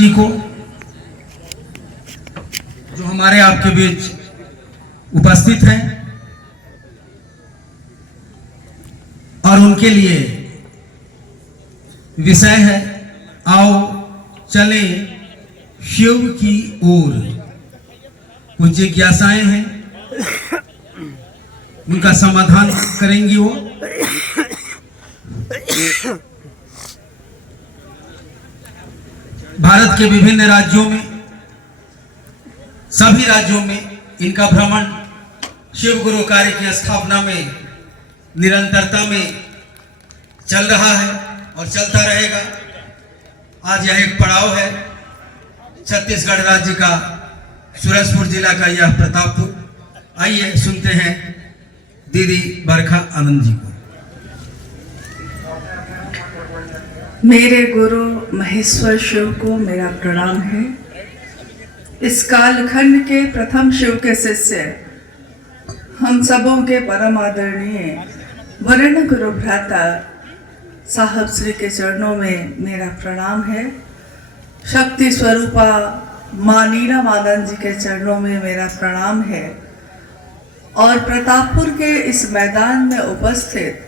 जी को जो हमारे आपके बीच उपस्थित हैं और उनके लिए विषय है आओ चले शिव की ओर। कुछ जिज्ञासाएं हैं, उनका समाधान करेंगी वो। भारत के विभिन्न राज्यों में, सभी राज्यों में इनका भ्रमण शिव गुरु कार्य की स्थापना में निरंतरता में चल रहा है और चलता रहेगा। आज यह एक पड़ाव है छत्तीसगढ़ राज्य का, सूरजपुर जिला का यह प्रतापपुर। आइए सुनते हैं दीदी बरखा आनंद जी को। मेरे गुरु महेश्वर शिव को मेरा प्रणाम है। इस कालखंड के प्रथम शिव के शिष्य, हम सबों के परम आदरणीय वरण गुरु भ्राता साहब श्री के चरणों में मेरा प्रणाम है। शक्ति स्वरूपा माँ नीलम आनंद जी के चरणों में मेरा प्रणाम है। और प्रतापपुर के इस मैदान में उपस्थित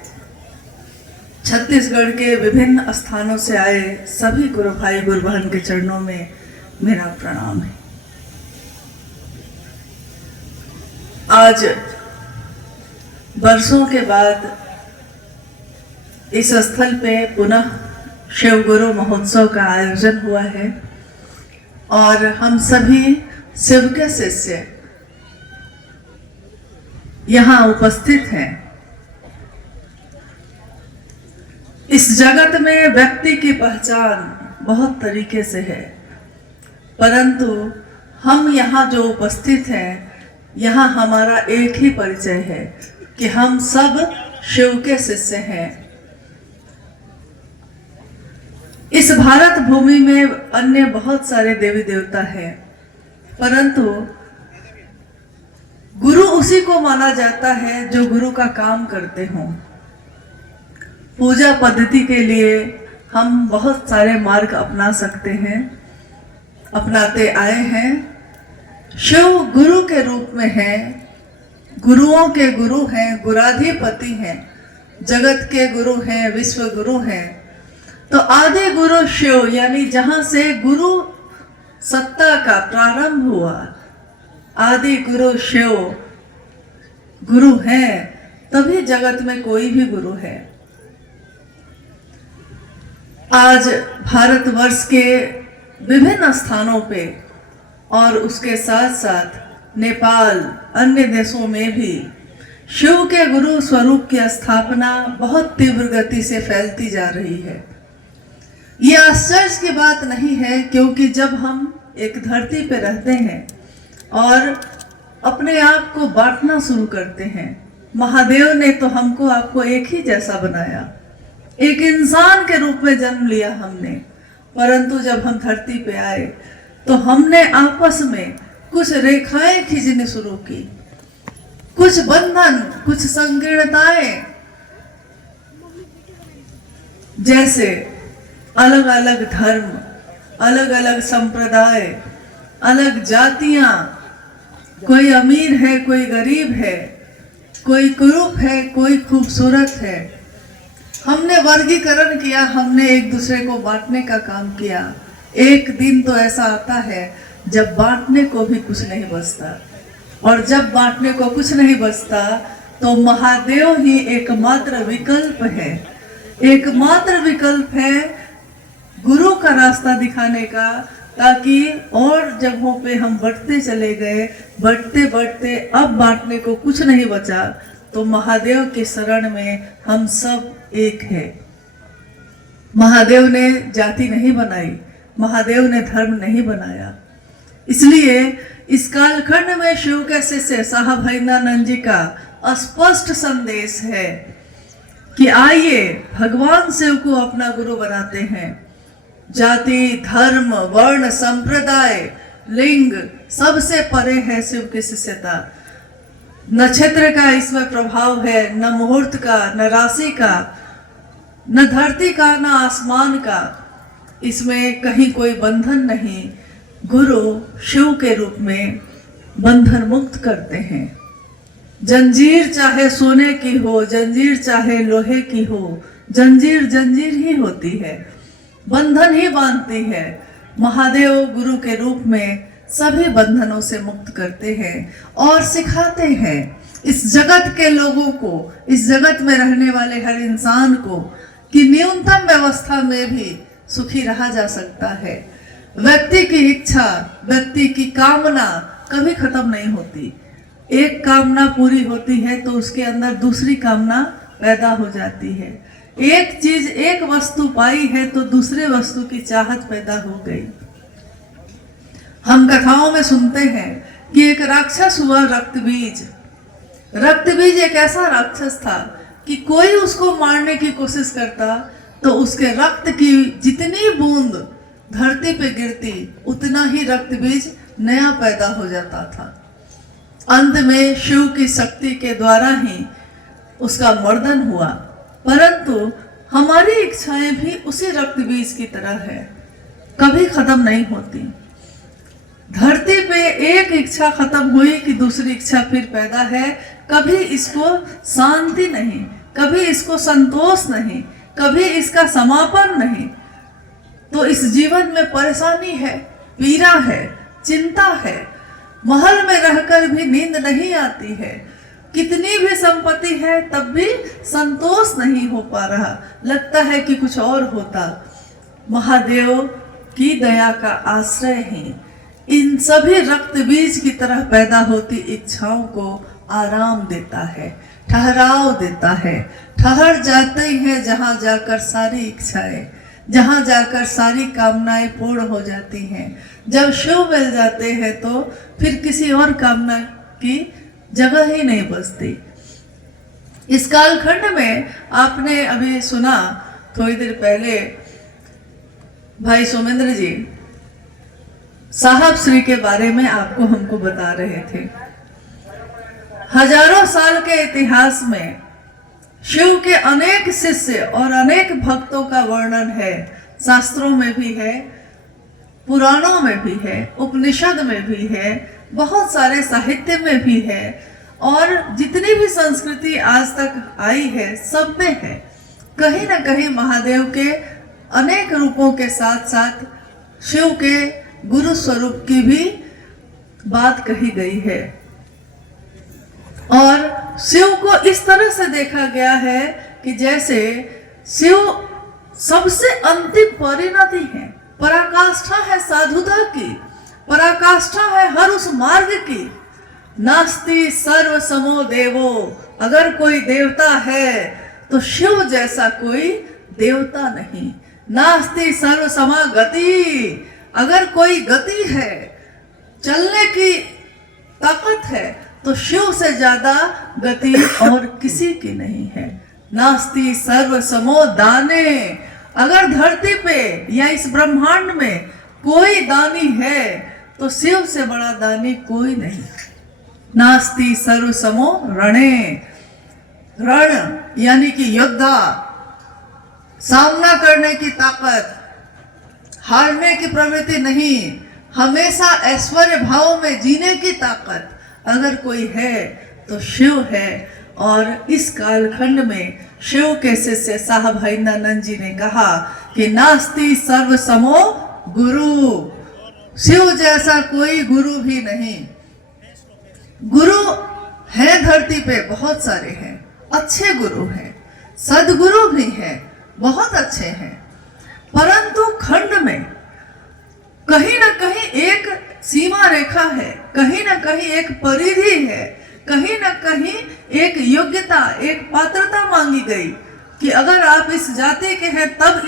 छत्तीसगढ़ के विभिन्न स्थानों से आए सभी गुरु भाई गुरु बहन के चरणों में मेरा प्रणाम है। आज वर्षों के बाद इस स्थल पे पुनः शिव गुरु महोत्सव का आयोजन हुआ है और हम सभी शिव के शिष्य यहाँ उपस्थित हैं। इस जगत में व्यक्ति की पहचान बहुत तरीके से है, परंतु हम यहाँ जो उपस्थित हैं, यहाँ हमारा एक ही परिचय है कि हम सब शिव के शिष्य हैं। इस भारत भूमि में अन्य बहुत सारे देवी देवता हैं, परंतु गुरु उसी को माना जाता है जो गुरु का काम करते हों। पूजा पद्धति के लिए हम बहुत सारे मार्ग अपना सकते हैं, अपनाते आए हैं। शिव गुरु के रूप में हैं, गुरुओं के गुरु हैं, गुराधिपति हैं, जगत के गुरु हैं, विश्व गुरु हैं। तो आदि गुरु शिव, यानी जहां से गुरु सत्ता का प्रारंभ हुआ, आदि गुरु शिव गुरु हैं, तभी जगत में कोई भी गुरु है। आज भारतवर्ष के विभिन्न स्थानों पे और उसके साथ साथ नेपाल, अन्य देशों में भी शिव के गुरु स्वरूप की स्थापना बहुत तीव्र गति से फैलती जा रही है। ये आश्चर्य की बात नहीं है, क्योंकि जब हम एक धरती पे रहते हैं और अपने आप को बांटना शुरू करते हैं, महादेव ने तो हमको आपको एक ही जैसा बनाया, एक इंसान के रूप में जन्म लिया हमने, परंतु जब हम धरती पे आए तो हमने आपस में कुछ रेखाएं खींचनी शुरू की, कुछ बंधन, कुछ संकीर्णताएं, जैसे अलग अलग धर्म, अलग अलग संप्रदाय, अलग जातियां, कोई अमीर है, कोई गरीब है, कोई कुरूप है, कोई खूबसूरत है। हमने वर्गीकरण किया, हमने एक दूसरे को बांटने का काम किया। एक दिन तो ऐसा आता है जब बांटने को भी कुछ नहीं बचता, और जब बांटने को कुछ नहीं बचता तो महादेव ही एकमात्र विकल्प है। एकमात्र विकल्प है गुरु का रास्ता दिखाने का, ताकि और जगहों पे हम बढ़ते चले गए, बढ़ते बढ़ते अब बांटने को कुछ नहीं बचा, तो महादेव की शरण में हम सब एक है। महादेव ने जाति नहीं बनाई, महादेव ने धर्म नहीं बनाया। इसलिए इस कालखंड में शिव के शिष्य साहब हरिनानंद जी का स्पष्ट संदेश है कि आइए भगवान शिव को अपना गुरु बनाते हैं। जाति, धर्म, वर्ण, संप्रदाय, लिंग सबसे परे है शिव की शिष्यता। नक्षत्र का इसमें प्रभाव है, न मुहूर्त का, न राशि का, न धरती का, न आसमान का। इसमें कहीं कोई बंधन नहीं। गुरु शिव के रूप में बंधन मुक्त करते हैं। जंजीर चाहे सोने की हो, जंजीर चाहे लोहे की हो, जंजीर जंजीर ही होती है, बंधन ही बांधती है। महादेव गुरु के रूप में सभी बंधनों से मुक्त करते हैं और सिखाते हैं इस जगत के लोगों को, इस जगत में रहने वाले हर इंसान को कि न्यूनतम व्यवस्था में भी सुखी रहा जा सकता है। व्यक्ति की इच्छा, व्यक्ति की कामना कभी खत्म नहीं होती। एक कामना पूरी होती है तो उसके अंदर दूसरी कामना पैदा हो जाती है। एक चीज, एक वस्तु पाई है तो दूसरे वस्तु की चाहत पैदा हो गई। हम कथाओं में सुनते हैं कि एक राक्षस हुआ रक्तबीज। रक्तबीज एक ऐसा राक्षस था कि कोई उसको मारने की कोशिश करता तो उसके रक्त की जितनी बूंद धरती पे गिरती उतना ही रक्तबीज नया पैदा हो जाता था। अंत में शिव की शक्ति के द्वारा ही उसका मर्दन हुआ। परंतु हमारी इच्छाएं भी उसी रक्तबीज की तरह है, कभी खत्म नहीं होती। धरती पे एक इच्छा खत्म हुई कि दूसरी इच्छा फिर पैदा है। कभी इसको शांति नहीं, कभी इसको संतोष नहीं, कभी इसका समापन नहीं। तो इस जीवन में परेशानी है, पीड़ा है, चिंता है। महल में रहकर भी नींद नहीं आती है। कितनी भी संपत्ति है तब भी संतोष नहीं हो पा रहा, लगता है कि कुछ और होता। महादेव की दया का आश्रय ही इन सभी रक्त बीज की तरह पैदा होती इच्छाओं को आराम देता है, ठहराव देता है। ठहर जाते हैं जहां जाकर सारी इच्छाएं, जहां जाकर सारी कामनाएं पूर्ण हो जाती हैं। जब शिव मिल जाते हैं तो फिर किसी और कामना की जगह ही नहीं बचती। इस कालखंड में आपने अभी सुना थोड़ी देर पहले भाई सोमेंद्र जी साहब श्री के बारे में आपको हमको बता रहे थे। हजारों साल के इतिहास में शिव के अनेक शिष्य और अनेक भक्तों का वर्णन है। शास्त्रों में भी है, पुराणों में भी है, उपनिषद में भी है, बहुत सारे साहित्य में भी है और जितनी भी संस्कृति आज तक आई है सब में है। कहीं ना कहीं महादेव के अनेक रूपों के साथ साथ शिव के गुरु स्वरूप की भी बात कही गई है। और शिव को इस तरह से देखा गया है कि जैसे शिव सबसे अंतिम परिणति है, पराकाष्ठा है साधुता की, पराकाष्ठा है हर उस मार्ग की। नास्ति सर्व समो देवो, अगर कोई देवता है तो शिव जैसा कोई देवता नहीं। नास्ति सर्व समा गति, अगर कोई गति है, चलने की ताकत है तो शिव से ज्यादा गति और किसी की नहीं है। नास्ति सर्व समो दाने, अगर धरती पे या इस ब्रह्मांड में कोई दानी है तो शिव से बड़ा दानी कोई नहीं। नास्ति सर्व समो रणे, रण यानी कि योद्धा, सामना करने की ताकत, हारने की प्रवृत्ति नहीं, हमेशा ऐश्वर्य भाव में जीने की ताकत अगर कोई है तो शिव है। और इस कालखंड में शिव के शिष्य साहब हरिंदानंद जी ने कहा कि नास्ति सर्व समो गुरु, शिव जैसा कोई गुरु भी नहीं। गुरु है धरती पे बहुत सारे हैं, अच्छे गुरु हैं, सदगुरु भी हैं, बहुत अच्छे हैं। परंतु खंड में कहीं ना कहीं एक सीमा रेखा है, कहीं ना कहीं एक परिधि है, कहीं ना कहीं एक योग्यता, एक पात्रता मांगी गई कि अगर आप इस जाति के हैं तब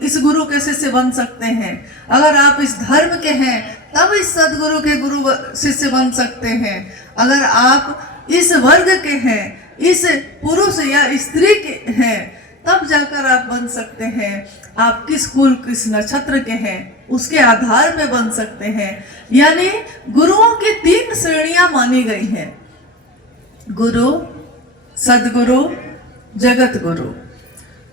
इस गुरु के शिष्य बन सकते हैं। अगर आप इस धर्म के हैं तब इस सदगुरु के गुरु शिष्य बन सकते हैं। अगर आप इस वर्ग के हैं, इस पुरुष या स्त्री के हैं तब जाकर आप बन सकते हैं। आप किस कुल किस नक्षत्र के हैं उसके आधार पे बन सकते हैं। यानी गुरुओं की 3 श्रेणियां मानी गई हैं, गुरु, सदगुरु, जगत गुरु।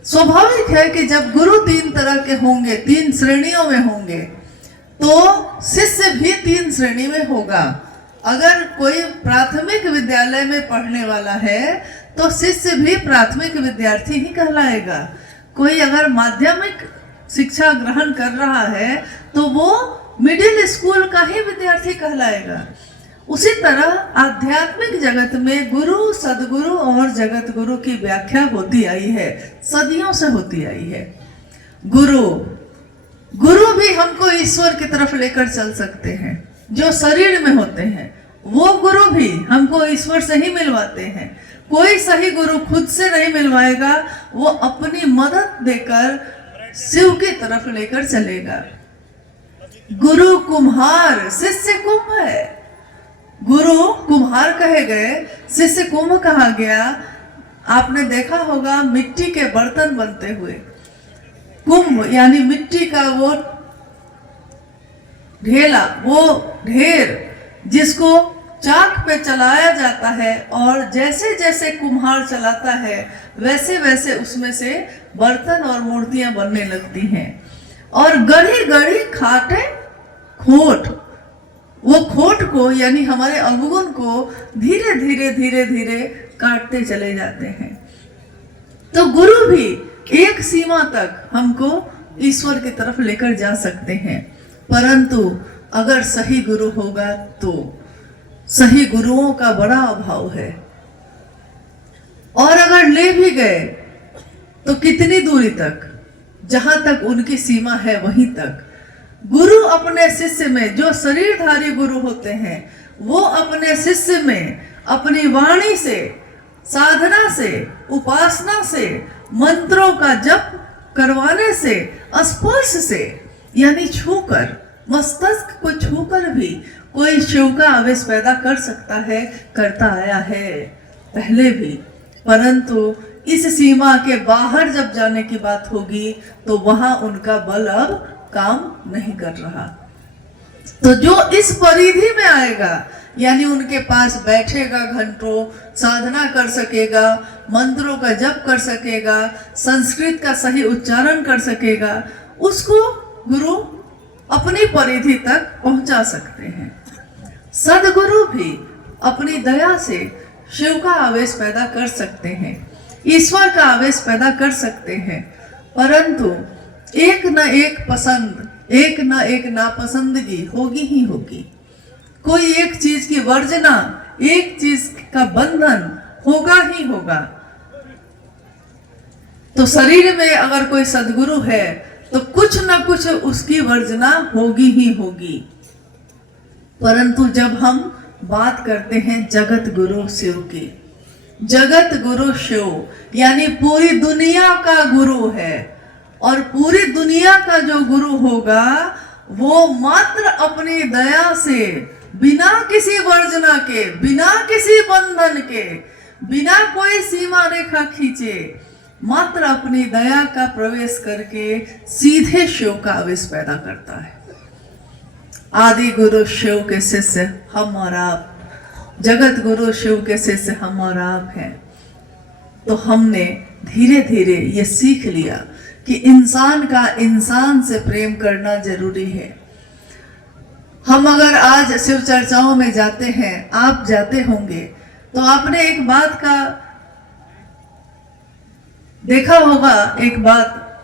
स्वाभाविक है कि जब गुरु तीन तरह के होंगे, तीन श्रेणियों में होंगे, तो शिष्य भी तीन श्रेणी में होगा। अगर कोई प्राथमिक विद्यालय में पढ़ने वाला है तो शिष्य भी प्राथमिक विद्यार्थी ही कहलाएगा। कोई अगर माध्यमिक शिक्षा ग्रहण कर रहा है तो वो मिडिल स्कूल का ही विद्यार्थी कहलाएगा। उसी तरह आध्यात्मिक जगत में गुरु, सदगुरु और जगत गुरु की व्याख्या होती आई है, सदियों से होती आई है। गुरु भी हमको ईश्वर की तरफ लेकर चल सकते हैं। जो शरीर में होते हैं वो गुरु भी हमको ईश्वर से ही मिलवाते हैं। कोई सही गुरु खुद से नहीं मिलवाएगा, वो अपनी मदद देकर शिव की तरफ लेकर चलेगा। गुरु कुम्हार, शिष्य कुंभ है। गुरु कुम्हार कहे गए, शिष्य कुंभ कहा गया। आपने देखा होगा मिट्टी के बर्तन बनते हुए, कुंभ यानी मिट्टी का वो ढेला, वो ढेर जिसको चाक पे चलाया जाता है, और जैसे जैसे कुम्हार चलाता है वैसे वैसे उसमें से बर्तन और मूर्तियां बनने लगती हैं। और गढ़ी गढ़ी खाटे खोट, वो खोट को यानी हमारे अवगुण को धीरे धीरे धीरे धीरे काटते चले जाते हैं। तो गुरु भी एक सीमा तक हमको ईश्वर की तरफ लेकर जा सकते हैं, परंतु अगर सही गुरु होगा तो सही गुरुओं का बड़ा अभाव है। और अगर ले भी गए तो कितनी दूरी तक, जहां तक उनकी सीमा है वहीं तक। गुरु अपने शिष्य में, जो शरीरधारी गुरु होते हैं, वो अपने शिष्य में अपनी वाणी से, साधना से, उपासना से, मंत्रों का जप करवाने से, स्पर्श से यानी छूकर, मस्तिष्क को छूकर भी कोई शिव का आवेश पैदा कर सकता है, करता आया है पहले भी। परंतु इस सीमा के बाहर जब जाने की बात होगी तो वहां उनका बल अब काम नहीं कर रहा। तो जो इस परिधि में आएगा, यानी उनके पास बैठेगा, घंटों साधना कर सकेगा, मंत्रों का जप कर सकेगा, संस्कृत का सही उच्चारण कर सकेगा, उसको गुरु अपनी परिधि तक पहुंचा सकते हैं। सदगुरु भी अपनी दया से शिव का आवेश पैदा कर सकते हैं, ईश्वर का आवेश पैदा कर सकते हैं, परंतु एक न एक पसंद, एक न एक नापसंदगी होगी ही होगी। कोई एक चीज की वर्जना, एक चीज का बंधन होगा ही होगा। तो शरीर में अगर कोई सदगुरु है तो कुछ न कुछ उसकी वर्जना होगी ही होगी। परंतु जब हम बात करते हैं जगत गुरु शिव की, जगत गुरु शिव यानी पूरी दुनिया का गुरु है, और पूरी दुनिया का जो गुरु होगा वो मात्र अपनी दया से, बिना किसी वर्जना के, बिना किसी बंधन के, बिना कोई सीमा रेखा खींचे, मात्र अपनी दया का प्रवेश करके सीधे शिव का आवेश पैदा करता है। आदि गुरु शिव के शिष्य हम और आप, जगत गुरु शिव के शिष्य हम और आप हैं। तो हमने धीरे धीरे ये सीख लिया कि इंसान का इंसान से प्रेम करना जरूरी है। हम अगर आज शिव चर्चाओं में जाते हैं, आप जाते होंगे, तो आपने एक बात का देखा होगा, एक बात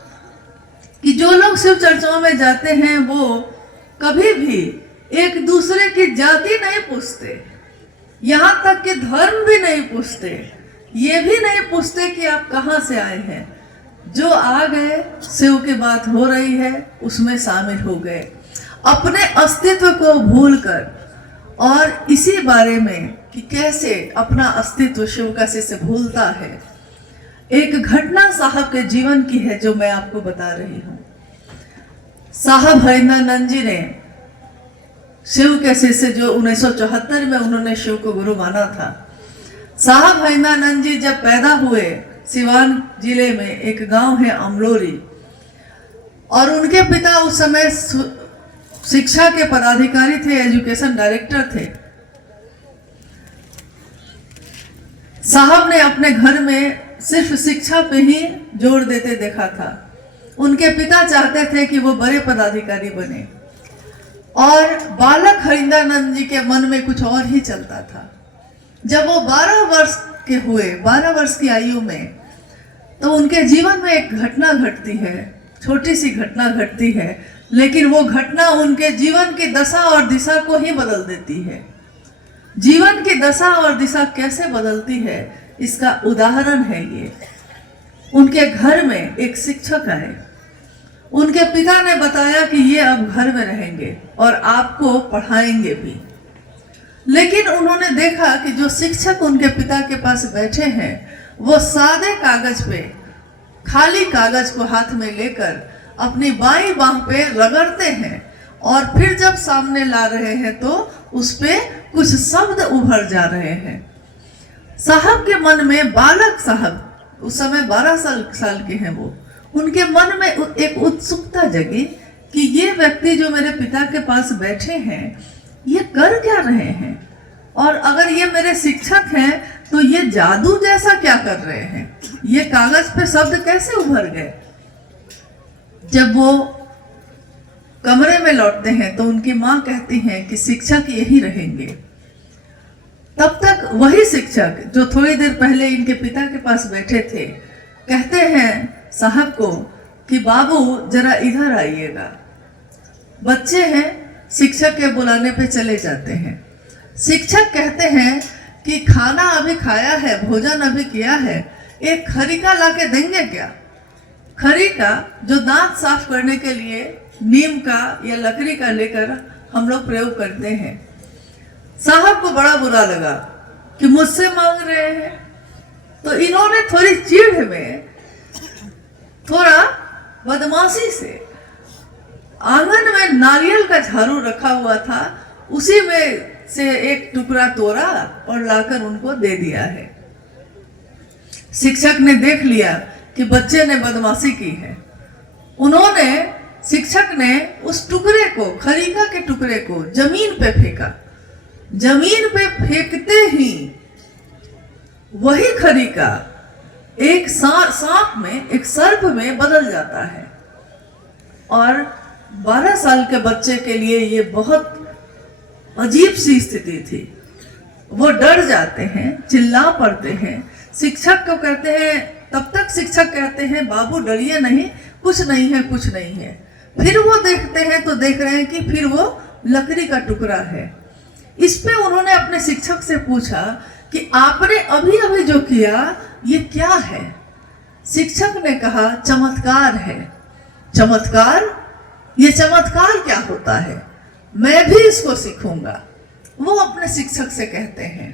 कि जो लोग शिव चर्चाओं में जाते हैं वो कभी भी एक दूसरे की जाति नहीं पूछते, यहाँ तक कि धर्म भी नहीं पूछते, ये भी नहीं पूछते कि आप कहाँ से आए हैं। जो आ गए, शिव की बात हो रही है उसमें शामिल हो गए, अपने अस्तित्व को भूलकर। और इसी बारे में कि कैसे अपना अस्तित्व शिव का शिष्य भूलता है, एक घटना साहब के जीवन की है जो मैं आपको बता रही हूँ। साहब हरिंद्रानंद जी ने शिव के शिष्य, जो 1974 में उन्होंने शिव को गुरु माना था, साहब हरिंद्रानंद जी जब पैदा हुए, सिवान जिले में एक गांव है अमलोरी, और उनके पिता उस समय शिक्षा के पदाधिकारी थे, एजुकेशन डायरेक्टर थे। साहब ने अपने घर में सिर्फ शिक्षा पे ही जोर देते देखा था। उनके पिता चाहते थे कि वो बड़े पदाधिकारी बने, और बालक हरिंद्रानंद जी के मन में कुछ और ही चलता था। जब वो 12 वर्ष के हुए, 12 वर्ष की आयु में, तो उनके जीवन में एक घटना घटती है, छोटी सी घटना घटती है, लेकिन वो घटना उनके जीवन की दशा और दिशा को ही बदल देती है। जीवन की दशा और दिशा कैसे बदलती है, इसका उदाहरण है ये। उनके घर में एक शिक्षक आए। उनके पिता ने बताया कि ये अब घर में रहेंगे और आपको पढ़ाएंगे भी। लेकिन उन्होंने देखा कि जो शिक्षक उनके पिता के पास बैठे हैं, वो सादे कागज पे, खाली कागज को हाथ में लेकर अपनी बाईं बाह पे रगड़ते हैं, और फिर जब सामने ला रहे हैं तो उस पे कुछ शब्द उभर जा रहे हैं। साहब के मन में, बालक साहब उस समय 12 साल के हैं वो, उनके मन में एक उत्सुकता जगी कि ये व्यक्ति जो मेरे पिता के पास बैठे हैं, ये कर क्या रहे हैं, और अगर ये मेरे शिक्षक हैं तो ये जादू जैसा क्या कर रहे हैं, ये कागज पे शब्द कैसे उभर गए। जब वो कमरे में लौटते हैं तो उनकी माँ कहती हैं कि शिक्षक यही रहेंगे। तब तक वही शिक्षक जो थोड़ी देर पहले इनके पिता के पास बैठे थे, कहते हैं साहब को कि बाबू जरा इधर आइएगा। बच्चे हैं, शिक्षक के बुलाने पे चले जाते हैं। शिक्षक कहते हैं कि खाना अभी खाया है, भोजन अभी किया है, एक खरीका लाके देंगे क्या। खरीका जो दांत साफ करने के लिए नीम का या लकड़ी का लेकर हम लोग प्रयोग करते हैं। साहब को बड़ा बुरा लगा कि मुझसे मांग रहे हैं, तो इन्होंने थोड़ी चिढ़ में, थोड़ा बदमाशी से, आंगन में नारियल का झाड़ू रखा हुआ था, उसी में से एक टुकड़ा तोड़ा और लाकर उनको दे दिया है। शिक्षक ने देख लिया कि बच्चे ने बदमाशी की है। शिक्षक ने उस टुकड़े को, खरीका के टुकड़े को जमीन पे फेंका। जमीन पे फेंकते ही वही खरीका एक सांप में, एक सर्प में बदल जाता है। और 12 साल के बच्चे के लिए ये बहुत अजीब सी स्थिति थी। वो डर जाते हैं, चिल्ला पड़ते हैं, शिक्षक को कहते हैं, तब तक शिक्षक कहते हैं बाबू डरिए नहीं, कुछ नहीं है, कुछ नहीं है। फिर वो देखते हैं तो देख रहे हैं कि फिर वो लकड़ी का टुकड़ा है। इस पे उन्होंने अपने शिक्षक से पूछा कि आपने अभी अभी जो किया ये क्या है। शिक्षक ने कहा चमत्कार है। चमत्कार? ये चमत्कार क्या होता है, मैं भी इसको सीखूंगा, वो अपने शिक्षक से कहते हैं।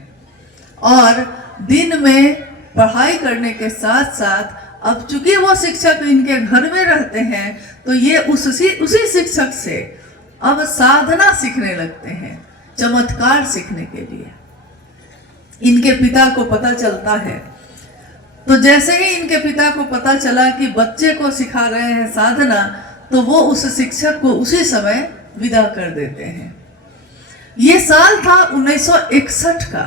और दिन में पढ़ाई करने के साथ साथ अब चूंकि वो शिक्षक इनके घर में रहते हैं तो ये उसी शिक्षक से अब साधना सीखने लगते हैं, चमत्कार सीखने के लिए। इनके पिता को पता चलता है, तो जैसे ही इनके पिता को पता चला कि बच्चे को सिखा रहे हैं साधना, तो वो उस शिक्षक को उसी समय विदा कर देते हैं। ये साल था 1961 का,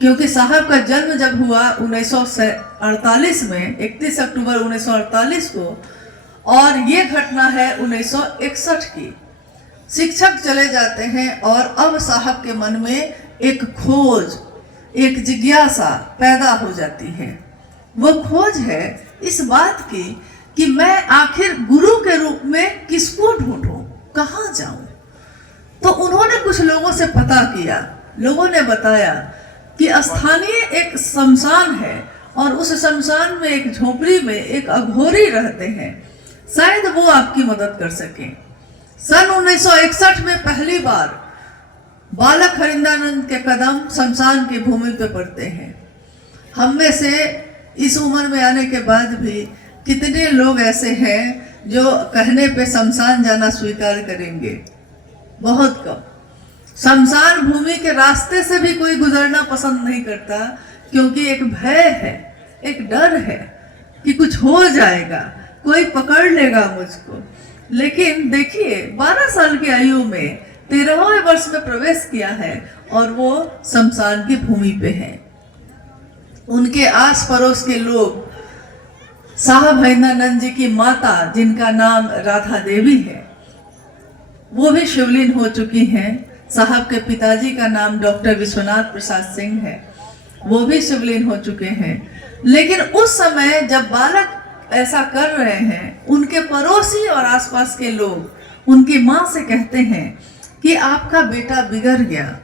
क्योंकि साहब का जन्म जब हुआ 1948 में, 31 अक्टूबर 1948 को, और ये घटना है 1961 की। शिक्षक चले जाते हैं और अब साहब के मन में एक खोज, एक जिज्ञासा पैदा हो जाती है। वो खोज है इस बात की कि मैं आखिर गुरु के रूप में किसको ढूंढूं, कहाँ जाऊं। तो उन्होंने कुछ लोगों से पता किया। लोगों ने बताया कि स्थानीय एक शमशान है और उस शमशान में एक झोपड़ी में एक अघोरी रहते हैं, शायद वो आपकी मदद कर सके। सन 1961 में पहली बार बालक हरिंद्रानंद के कदम शमशान की भूमि पे पड़ते हैं। हम में से इस उम्र में आने के बाद भी कितने लोग ऐसे हैं जो कहने पे शमशान जाना स्वीकार करेंगे? बहुत कम। शमशान भूमि के रास्ते से भी कोई गुजरना पसंद नहीं करता, क्योंकि एक भय है, एक डर है कि कुछ हो जाएगा, कोई पकड़ लेगा मुझको। लेकिन देखिए 12 साल की आयु में 13वें वर्ष में प्रवेश किया है और वो शमशान की भूमि पे है। उनके आस पड़ोस के लोग साहब हैदरानंद जी की माता, जिनका नाम राधा देवी है, वो भी शिवलीन हो चुकी हैं। साहब के पिताजी का नाम डॉक्टर विश्वनाथ प्रसाद सिंह है, वो भी शिवलीन हो चुके हैं। लेकिन उस समय जब बालक ऐसा कर रहे हैं, उनके पड़ोसी और आसपास के लोग उनकी माँ से कहते हैं कि आपका बेटा बिगड़ गया,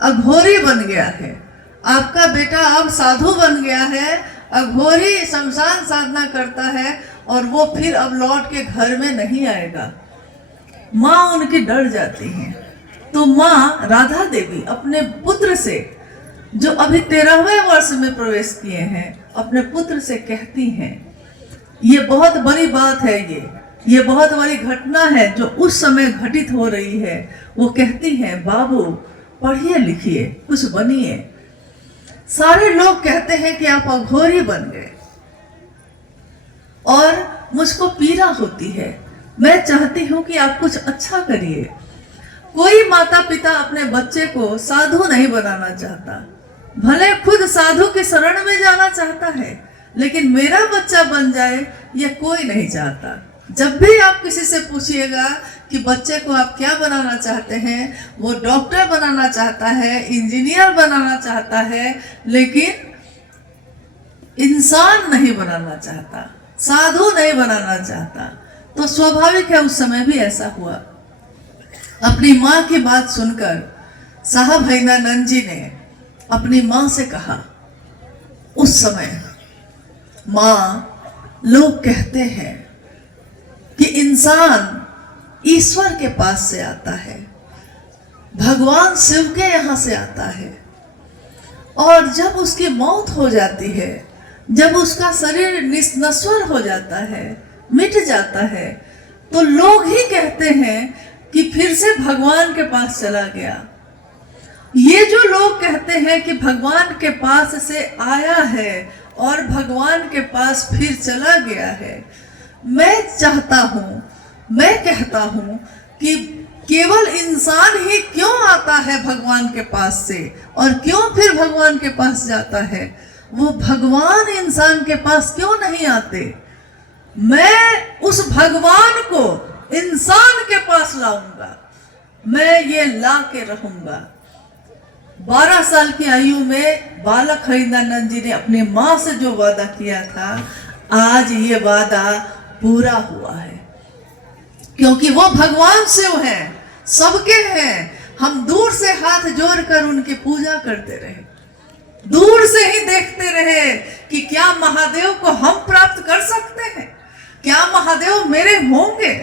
अघोरी बन गया है, आपका बेटा अब साधु बन गया है, अघोरी शमशान साधना करता है और वो फिर अब लौट के घर में नहीं आएगा। माँ उनकी डर जाती हैं। तो माँ राधा देवी अपने पुत्र से, जो अभी 13वें वर्ष में प्रवेश किए हैं, अपने पुत्र से कहती हैं, ये बहुत बड़ी बात है, ये बहुत बड़ी घटना है जो उस समय घटित हो रही है। वो कहती हैं, बाबू पढ़िए लिखिए, कुछ बनिए। सारे लोग कहते हैं कि आप अघोरी बन गए और मुझको पीड़ा होती है, मैं चाहती हूं कि आप कुछ अच्छा करिए। कोई माता पिता अपने बच्चे को साधु नहीं बनाना चाहता, भले खुद साधु के शरण में जाना चाहता है, लेकिन मेरा बच्चा बन जाए ये कोई नहीं चाहता। जब भी आप किसी से पूछिएगा कि बच्चे को आप क्या बनाना चाहते हैं, वो डॉक्टर बनाना चाहता है, इंजीनियर बनाना चाहता है, लेकिन इंसान नहीं बनाना चाहता, साधु नहीं बनाना चाहता। तो स्वाभाविक है उस समय भी ऐसा हुआ। अपनी माँ की बात सुनकर साहब हैदरानंद जी ने अपनी माँ से कहा, उस समय माँ, लोग कहते हैं कि इंसान ईश्वर के पास से आता है, भगवान शिव के यहाँ से आता है, और जब उसकी मौत हो जाती है, जब उसका शरीर नश्वर हो जाता है, मिट जाता है, तो लोग ही कहते हैं कि फिर से भगवान के पास चला गया। ये जो लोग कहते हैं कि भगवान के पास से आया है और भगवान के पास फिर चला गया है, मैं चाहता हूँ, मैं कहता हूँ कि केवल इंसान ही क्यों आता है भगवान के पास से और क्यों फिर भगवान के पास जाता है, वो भगवान इंसान के पास क्यों नहीं आते। मैं उस भगवान को इंसान के पास लाऊंगा, मैं ये ला के रहूंगा। 12 साल की आयु में बालक हैदरानंद जी ने अपनी माँ से जो वादा किया था, आज ये वादा पूरा हुआ है, क्योंकि वो भगवान शिव हैं, सबके हैं। हम दूर से हाथ जोड़कर उनकी पूजा करते रहे, दूर से ही देखते रहे कि क्या महादेव को हम प्राप्त कर सकते हैं, क्या महादेव मेरे होंगे,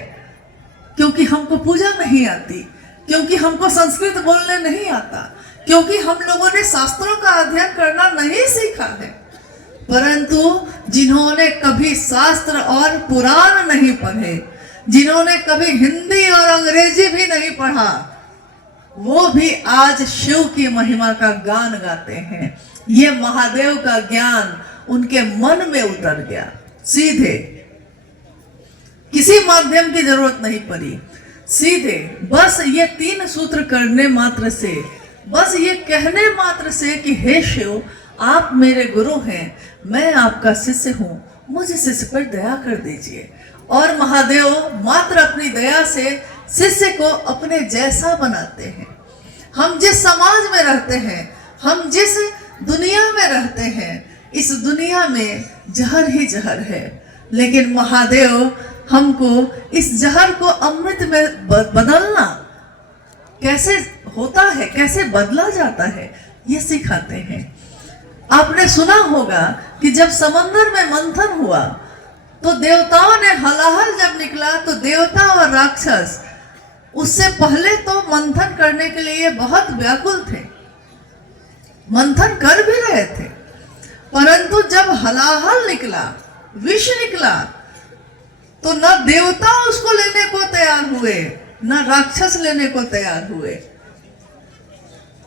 क्योंकि हमको पूजा नहीं आती, क्योंकि हमको संस्कृत बोलने नहीं आता, क्योंकि हम लोगों ने शास्त्रों का अध्ययन करना नहीं सीखा है। परंतु जिन्होंने कभी शास्त्र और पुराण नहीं पढ़े, जिन्होंने कभी हिंदी और अंग्रेजी भी नहीं पढ़ा, वो भी आज शिव की महिमा का गान गाते हैं। ये महादेव का ज्ञान उनके मन में उतर गया, सीधे, किसी माध्यम की जरूरत नहीं पड़ी, सीधे बस ये 3 सूत्र करने मात्र से, बस ये कहने मात्र से कि हे शिव, आप मेरे गुरु हैं, मैं आपका शिष्य हूँ, मुझे शिष्य पर दया कर दीजिए। और महादेव मात्र अपनी दया से शिष्य को अपने जैसा बनाते हैं। हम जिस समाज में रहते हैं, हम जिस दुनिया में रहते हैं, इस दुनिया में जहर ही जहर है, लेकिन महादेव हमको इस जहर को अमृत में बदलना कैसे होता है, कैसे बदला जाता है, ये सिखाते हैं। आपने सुना होगा कि जब समंदर में मंथन हुआ तो देवताओं ने हलाहल जब निकला, तो देवता और राक्षस उससे पहले तो मंथन करने के लिए बहुत व्याकुल थे, मंथन कर भी रहे थे, परंतु जब हलाहल निकला, विष निकला, तो न देवता उसको लेने को तैयार हुए, न राक्षस लेने को तैयार हुए।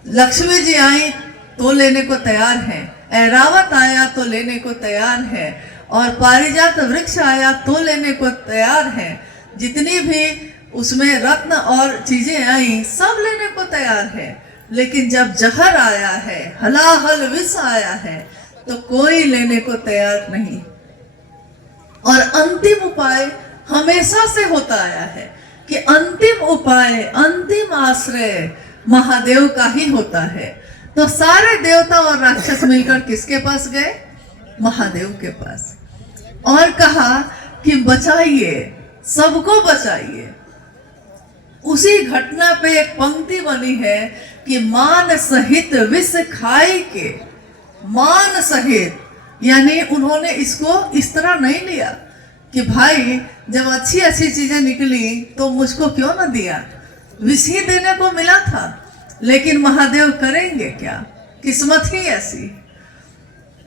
लक्ष्मी जी आई तो लेने को तैयार है, ऐरावत आया तो लेने को तैयार है, और पारिजात वृक्ष आया तो लेने को तैयार है। जितनी भी उसमें रत्न और चीजें आई, सब लेने को तैयार है। लेकिन जब जहर आया है, हलाहल विष आया है, तो कोई लेने को तैयार नहीं। और अंतिम उपाय हमेशा से होता आया है कि अंतिम उपाय, अंतिम आश्रय महादेव का ही होता है। तो सारे देवता और राक्षस मिलकर किसके पास गए? महादेव के पास, और कहा कि बचाइए, सबको बचाइए। उसी घटना पे एक पंक्ति बनी है कि मान सहित विष खाई के, मान सहित, यानी उन्होंने इसको इस तरह नहीं लिया कि भाई जब अच्छी अच्छी चीजें निकली तो मुझको क्यों ना दिया, विष ही देने को मिला था, लेकिन महादेव करेंगे क्या, किस्मत ही ऐसी।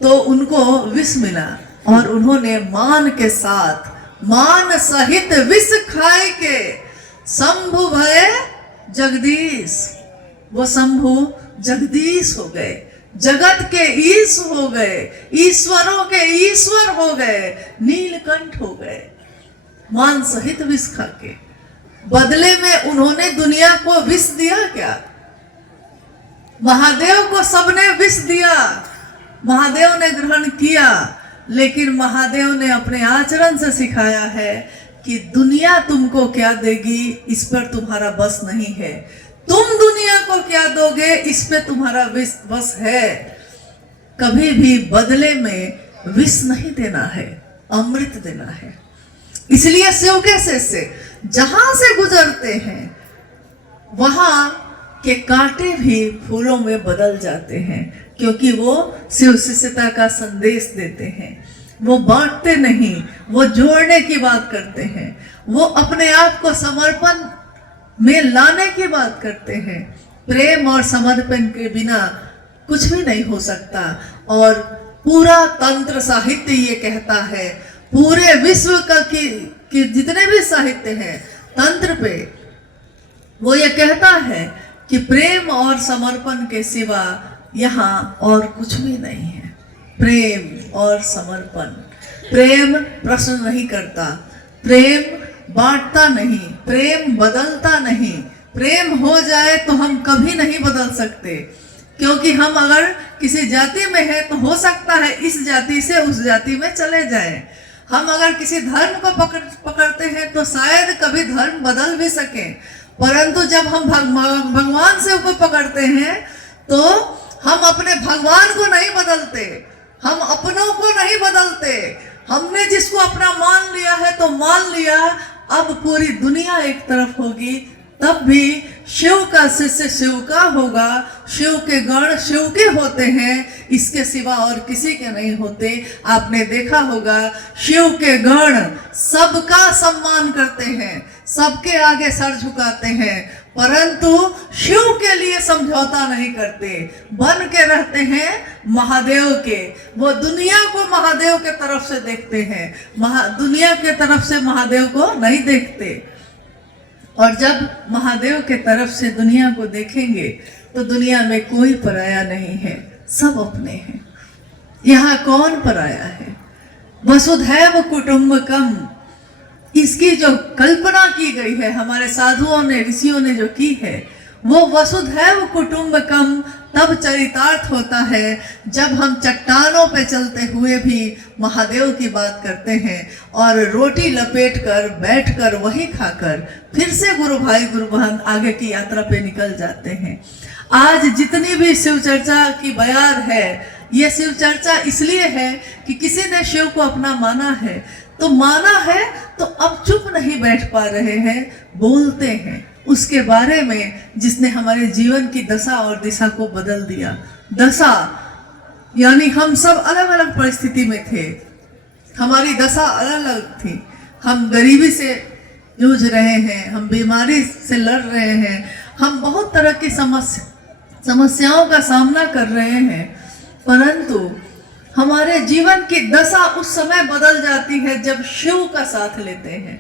तो उनको विष मिला और उन्होंने मान के साथ, मान सहित विष खाए के शंभु भय जगदीश, वो शंभु जगदीश हो गए, जगत के ईश हो गए, ईश्वरों के ईश्वर हो गए, नीलकंठ हो गए, मान सहित विष खा के। बदले में उन्होंने दुनिया को विष दिया क्या? महादेव को सबने विष दिया, महादेव ने ग्रहण किया, लेकिन महादेव ने अपने आचरण से सिखाया है कि दुनिया तुमको क्या देगी इस पर तुम्हारा बस नहीं है, तुम दुनिया को क्या दोगे इस पे तुम्हारा बस है। कभी भी बदले में विष नहीं देना है, अमृत देना है। इसलिए शिव के से जहां से गुजरते हैं वहां के कांटे भी फूलों में बदल जाते हैं, क्योंकि वो शिव शिष्यता का संदेश देते हैं। वो बांटते नहीं, वो जोड़ने की बात करते हैं, वो अपने आप को समर्पण में लाने की बात करते हैं। प्रेम और समर्पण के बिना कुछ भी नहीं हो सकता। और पूरा तंत्र साहित्य ये कहता है, पूरे विश्व का कि जितने भी साहित्य हैं तंत्र पे, वो ये कहता है कि प्रेम और समर्पण के सिवा यहाँ और कुछ भी नहीं है। प्रेम और समर्पण, प्रेम प्रश्न नहीं करता, प्रेम बांटता नहीं, प्रेम बदलता नहीं। प्रेम हो जाए तो हम कभी नहीं बदल सकते, क्योंकि हम अगर किसी जाति में हैं तो हो सकता है इस जाति से उस जाति में चले जाएं। हम अगर किसी धर्म को पकड़ते हैं तो शायद कभी धर्म बदल भी सके, परंतु जब हम भगवान से को पकड़ते हैं तो हम अपने भगवान को नहीं बदलते, हम अपनों को नहीं बदलते। हमने जिसको अपना मान लिया है तो मान लिया, अब पूरी दुनिया एक तरफ होगी, तब भी शिव का शिष्य शिव का होगा। शिव के गण शिव के होते हैं, इसके सिवा और किसी के नहीं होते। आपने देखा होगा शिव के गण सबका सम्मान करते हैं, सबके आगे सर झुकाते हैं, परंतु शिव के लिए समझौता नहीं करते, बन के रहते हैं महादेव के। वो दुनिया को महादेव के तरफ से देखते हैं, दुनिया के तरफ से महादेव को नहीं देखते। और जब महादेव के तरफ से दुनिया को देखेंगे तो दुनिया में कोई पराया नहीं है, सब अपने हैं। यहाँ कौन पराया है? वसुधैव कुटुंबकम, इसकी जो कल्पना की गई है हमारे साधुओं ने, ऋषियों ने जो की है, वो वसुधैव कुटुंबकम तब चरितार्थ होता है जब हम चट्टानों पे चलते हुए भी महादेव की बात करते हैं और रोटी लपेट कर बैठ कर वही खाकर फिर से गुरु भाई गुरु बहन आगे की यात्रा पे निकल जाते हैं। आज जितनी भी शिव चर्चा की बयार है, ये शिव चर्चा इसलिए है कि किसी ने शिव को अपना माना है, तो माना है तो अब चुप नहीं बैठ पा रहे हैं, बोलते हैं उसके बारे में जिसने हमारे जीवन की दशा और दिशा को बदल दिया। दशा यानी हम सब अलग अलग परिस्थिति में थे, हमारी दशा अलग अलग थी। हम गरीबी से जूझ रहे हैं, हम बीमारी से लड़ रहे हैं, हम बहुत तरह की समस्याओं का सामना कर रहे हैं, परंतु हमारे जीवन की दशा उस समय बदल जाती है जब शिव का साथ लेते हैं।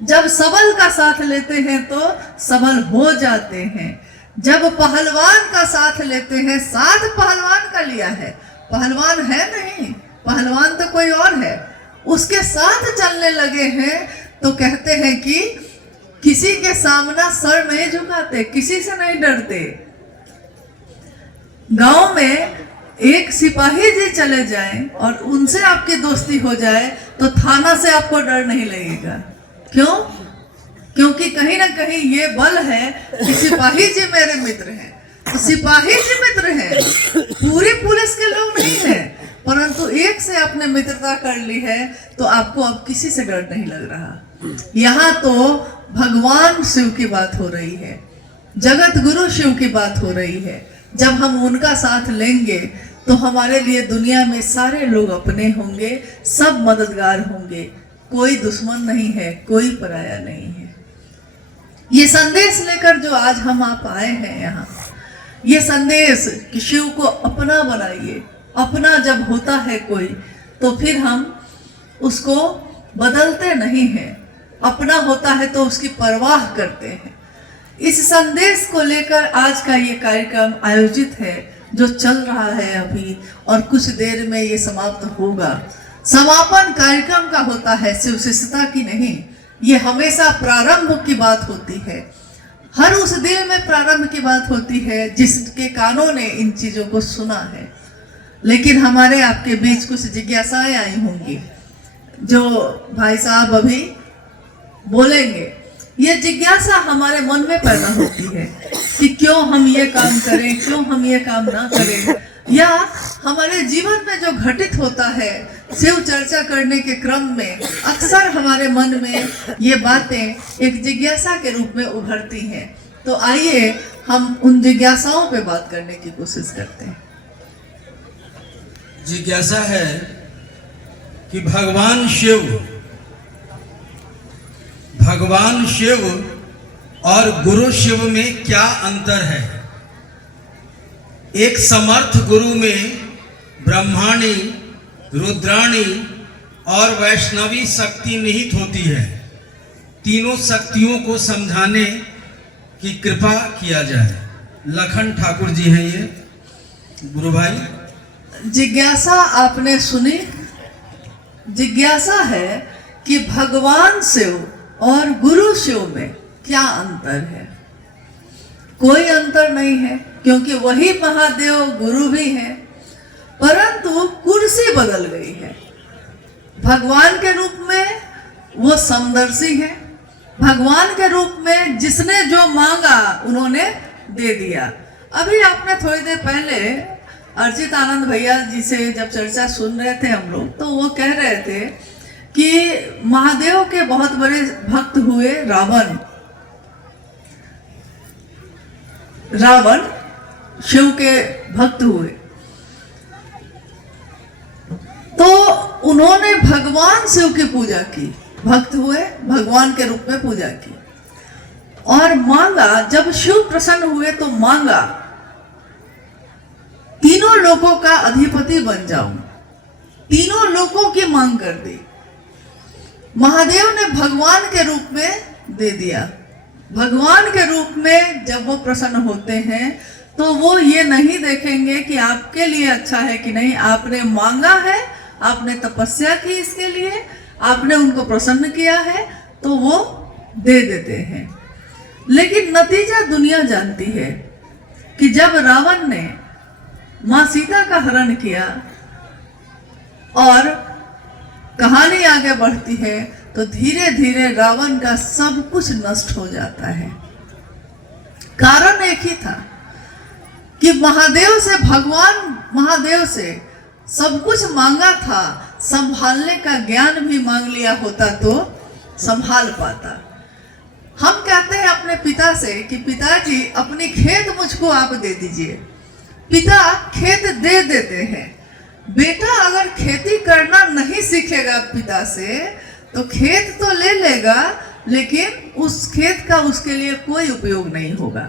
जब सबल का साथ लेते हैं तो सबल हो जाते हैं। जब पहलवान का साथ लेते हैं, साथ पहलवान का लिया है, पहलवान है नहीं, पहलवान तो कोई और है, उसके साथ चलने लगे हैं तो कहते हैं कि किसी के सामना सर नहीं झुकाते, किसी से नहीं डरते। गांव में एक सिपाही जी चले जाएं और उनसे आपकी दोस्ती हो जाए तो थाना से आपको डर नहीं लगेगा। क्यों? क्योंकि कहीं ना कहीं ये बल है कि सिपाही जी मेरे मित्र हैं। तो सिपाही जी मित्र हैं, पूरी पुलिस के लोग नहीं हैं, परंतु एक से आपने मित्रता कर ली है तो आपको अब किसी से डर नहीं लग रहा। यहाँ तो भगवान शिव की बात हो रही है, जगत गुरु शिव की बात हो रही है। जब हम उनका साथ लेंगे तो हमारे लिए दुनिया में सारे लोग अपने होंगे, सब मददगार होंगे, कोई दुश्मन नहीं है, कोई पराया नहीं है। ये संदेश लेकर जो आज हम आप आए हैं यहाँ, ये संदेश कि शिव को अपना बनाइए। अपना जब होता है कोई तो फिर हम उसको बदलते नहीं हैं, अपना होता है तो उसकी परवाह करते हैं। इस संदेश को लेकर आज का ये कार्यक्रम आयोजित है जो चल रहा है अभी, और कुछ देर में ये समाप्त होगा। समापन कार्यक्रम का होता है, शिव शिष्यता की नहीं। ये हमेशा प्रारंभ की बात होती है, हर उस दिल में प्रारंभ की बात होती है जिसके कानों ने इन चीजों को सुना है। लेकिन हमारे आपके बीच कुछ जिज्ञासाएं आई होंगी जो भाई साहब अभी बोलेंगे। ये जिज्ञासा हमारे मन में पैदा होती है कि क्यों हम ये काम करें, क्यों हम ये काम ना करें, या हमारे जीवन में जो घटित होता है शिव चर्चा करने के क्रम में अक्सर हमारे मन में ये बातें एक जिज्ञासा के रूप में उभरती हैं। तो आइए हम उन जिज्ञासाओं पे बात करने की कोशिश करते हैं। जिज्ञासा है कि भगवान शिव और गुरु शिव में क्या अंतर है। एक समर्थ गुरु में ब्रह्माणी, रुद्राणी और वैष्णवी शक्ति निहित होती है। तीनों शक्तियों को समझाने की कृपा किया जाए। लखन ठाकुर जी हैं ये गुरु भाई। जिज्ञासा आपने सुनी। जिज्ञासा है कि भगवान शिव और गुरु शिव में क्या अंतर है। कोई अंतर नहीं है, क्योंकि वही महादेव गुरु भी हैं, परंतु कुर्सी बदल गई है। भगवान के रूप में वो समदर्शी हैं, भगवान के रूप में जिसने जो मांगा उन्होंने दे दिया। अभी आपने थोड़ी देर पहले अर्चित आनंद भैया जी से जब चर्चा सुन रहे थे हम लोग, तो वो कह रहे थे कि महादेव के बहुत बड़े भक्त हुए रावण शिव के भक्त हुए, तो उन्होंने भगवान शिव की पूजा की, भक्त हुए, भगवान के रूप में पूजा की और मांगा। जब शिव प्रसन्न हुए तो मांगा, तीनों लोगों का अधिपति बन जाऊं, तीनों लोगों की मांग कर दी। महादेव ने भगवान के रूप में दे दिया। भगवान के रूप में जब वो प्रसन्न होते हैं तो वो ये नहीं देखेंगे कि आपके लिए अच्छा है कि नहीं, आपने मांगा है, आपने तपस्या की इसके लिए, आपने उनको प्रसन्न किया है, तो वो दे देते हैं। लेकिन नतीजा दुनिया जानती है कि जब रावण ने मां सीता का हरण किया और कहानी आगे बढ़ती है तो धीरे धीरे रावण का सब कुछ नष्ट हो जाता है। कारण एक ही था कि महादेव से सब कुछ मांगा था, संभालने का ज्ञान भी मांग लिया होता तो संभाल पाता। हम कहते हैं अपने पिता से कि पिताजी अपनी खेत मुझको आप दे दीजिए। पिता खेत दे देते हैं। बेटा अगर खेती करना नहीं सीखेगा पिता से तो खेत तो ले लेगा, लेकिन उस खेत का उसके लिए कोई उपयोग नहीं होगा।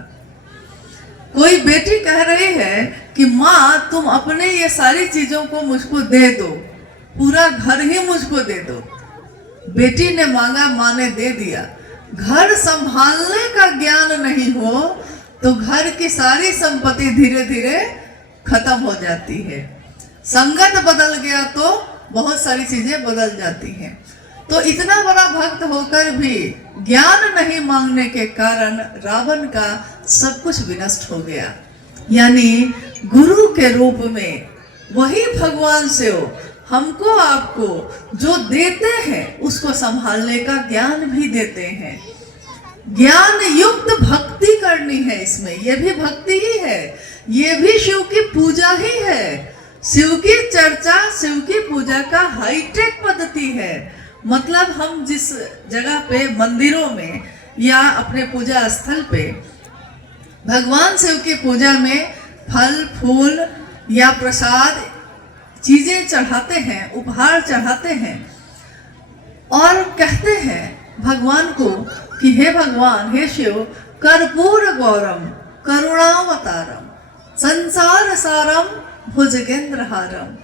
कोई बेटी कह रही है कि माँ तुम अपने ये सारी चीजों को मुझको दे दो, पूरा घर ही मुझको दे दो। बेटी ने मांगा, माँ ने दे दिया। घर संभालने का ज्ञान नहीं हो तो घर की सारी संपत्ति धीरे धीरे खत्म हो जाती है। संगत बदल गया तो बहुत सारी चीजें बदल जाती हैं। तो इतना बड़ा भक्त होकर भी ज्ञान नहीं मांगने के कारण रावण का सब कुछ विनष्ट हो गया। यानी गुरु के रूप में वही भगवान से हो हमको आपको जो देते हैं उसको संभालने का ज्ञान भी देते हैं। ज्ञान युक्त भक्ति करनी है, इसमें ये भी भक्ति ही है, ये भी शिव की पूजा ही है। शिव की चर्चा, शिव की पूजा का हाईटेक पद्धति है। मतलब हम जिस जगह पे मंदिरों में या अपने पूजा स्थल पे भगवान शिव की पूजा में फल फूल या प्रसाद चीजें चढ़ाते हैं, उपहार चढ़ाते हैं और कहते हैं भगवान को कि हे भगवान, हे शिव, कर्पूर गौरम करुणावतारम संसार सारम भुजगेंद्र हारम।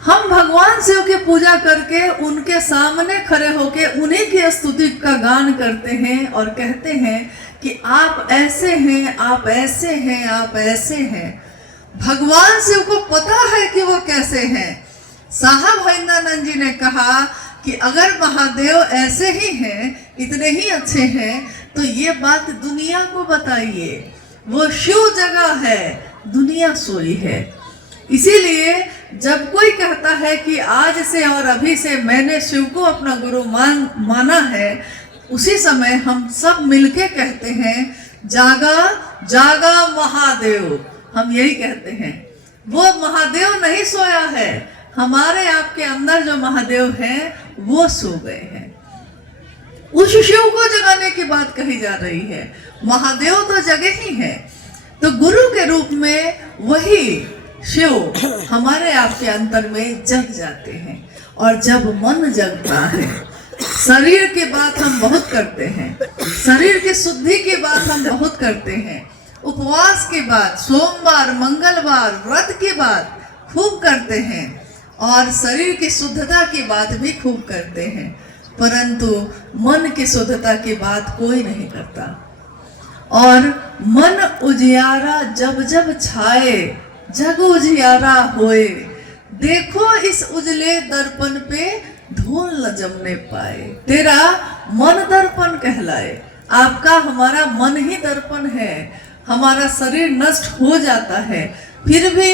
हम भगवान शिव की पूजा करके उनके सामने खड़े होके उन्हीं की स्तुति का गान करते हैं और कहते हैं कि आप ऐसे हैं, आप ऐसे हैं, आप ऐसे हैं। भगवान शिव को पता है कि वो कैसे हैं। साहब हरिंद्रानंद जी ने कहा कि अगर महादेव ऐसे ही हैं, इतने ही अच्छे हैं, तो ये बात दुनिया को बताइए। वो शिव जगह है, दुनिया सोई है। इसीलिए जब कोई कहता है कि आज से और अभी से मैंने शिव को अपना गुरु माना है, उसी समय हम सब मिलके कहते हैं जागा जागा महादेव। हम यही कहते हैं। वो महादेव नहीं सोया है, हमारे आपके अंदर जो महादेव हैं वो सो गए हैं। उस शिव को जगाने की बात कही जा रही है। महादेव तो जगे ही है, तो गुरु के रूप में वही शिव हमारे आपके अंतर में जग जाते हैं। और जब मन जगता है, शरीर की बात हम बहुत करते हैं, शरीर की शुद्धि की बात हम बहुत करते हैं, उपवास की बात, सोमवार मंगलवार व्रत की बात खूब करते हैं और शरीर की शुद्धता की बात भी खूब करते हैं, परंतु मन की शुद्धता की बात कोई नहीं करता। और मन उजियारा जब जब छाए, जग उजियारा होए, देखो इस उजले दर्पण पे धूल न जमने पाए। तेरा मन दर्पण कहलाए। आपका हमारा मन ही दर्पण है। हमारा शरीर नष्ट हो जाता है, फिर भी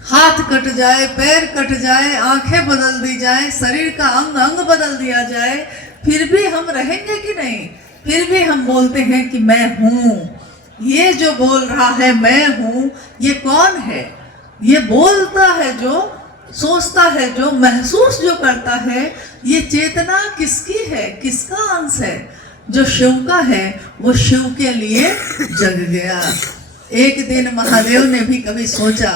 हाथ कट जाए, पैर कट जाए, आंखें बदल दी जाए, शरीर का अंग अंग बदल दिया जाए, फिर भी हम रहेंगे कि नहीं? फिर भी हम बोलते हैं कि मैं हूँ। ये जो बोल रहा है मैं हूँ, ये कौन है? ये बोलता है जो, सोचता है जो, महसूस जो करता है, ये चेतना किसकी है, किसका अंश है? जो शिव का है वो शिव के लिए जग गया। एक दिन महादेव ने भी कभी सोचा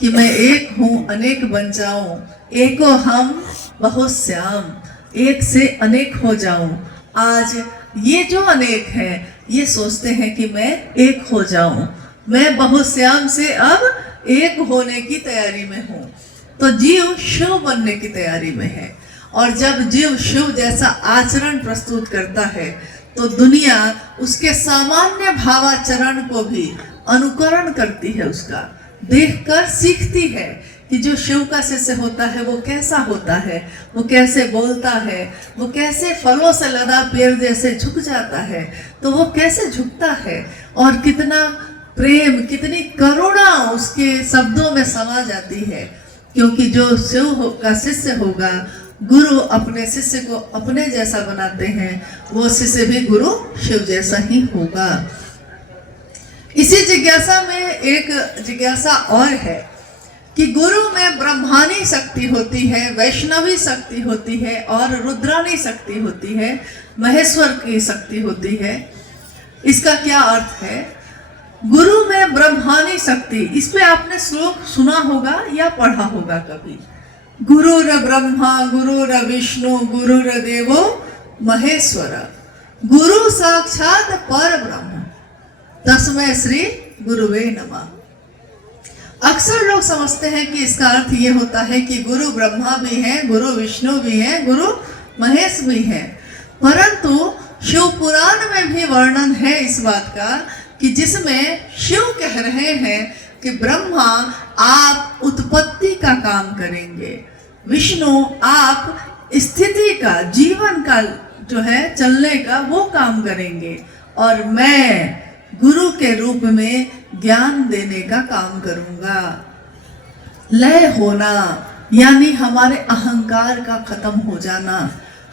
कि मैं एक हूँ अनेक बन जाऊं, एको हम बहुत श्याम, एक से अनेक हो जाऊं। आज ये जो अनेक है ये सोचते हैं कि मैं एक हो जाऊं। मैं बहुत श्याम से अब एक होने की तैयारी में हूँ। तो जीव शिव बनने की तैयारी में है। और जब जीव शिव जैसा आचरण प्रस्तुत करता है तो दुनिया उसके सामान्य भावाचरण को भी अनुकरण करती है, उसका देखकर सीखती है कि जो शिव का शिष्य होता है वो कैसा होता है, वो कैसे बोलता है, वो कैसे फलों से लदा पेड़ जैसे झुक जाता है, तो वो कैसे झुकता है और कितना प्रेम, कितनी करुणा उसके शब्दों में समा जाती है। क्योंकि जो शिव का शिष्य होगा, गुरु अपने शिष्य को अपने जैसा बनाते हैं, वो शिष्य भी गुरु शिव जैसा ही होगा। इसी जिज्ञासा में एक जिज्ञासा और है कि गुरु में ब्रह्मानी शक्ति होती है, वैष्णवी शक्ति होती है और रुद्रानी शक्ति होती है, महेश्वर की शक्ति होती है। इसका क्या अर्थ है? गुरु में ब्रह्मानी शक्ति, इस पे आपने श्लोक सुना होगा या पढ़ा होगा कभी। गुरुर ब्रह्मा गुरुर विष्णु गुरुर देवो महेश्वर, गुरु साक्षात पर ब्रह्म तस्मै श्री गुरुवे नमः। अक्सर लोग समझते हैं कि इसका अर्थ ये होता है कि गुरु ब्रह्मा भी हैं, गुरु विष्णु भी हैं, गुरु महेश भी हैं, परंतु शिव पुराण में भी वर्णन है इस बात का कि जिसमें शिव कह रहे हैं कि ब्रह्मा आप उत्पत्ति का काम करेंगे, विष्णु आप स्थिति का, जीवन का जो है चलने का वो काम करेंगे, और मैं गुरु के रूप में ज्ञान देने का काम करूंगा। लय होना यानी हमारे अहंकार का खत्म हो जाना,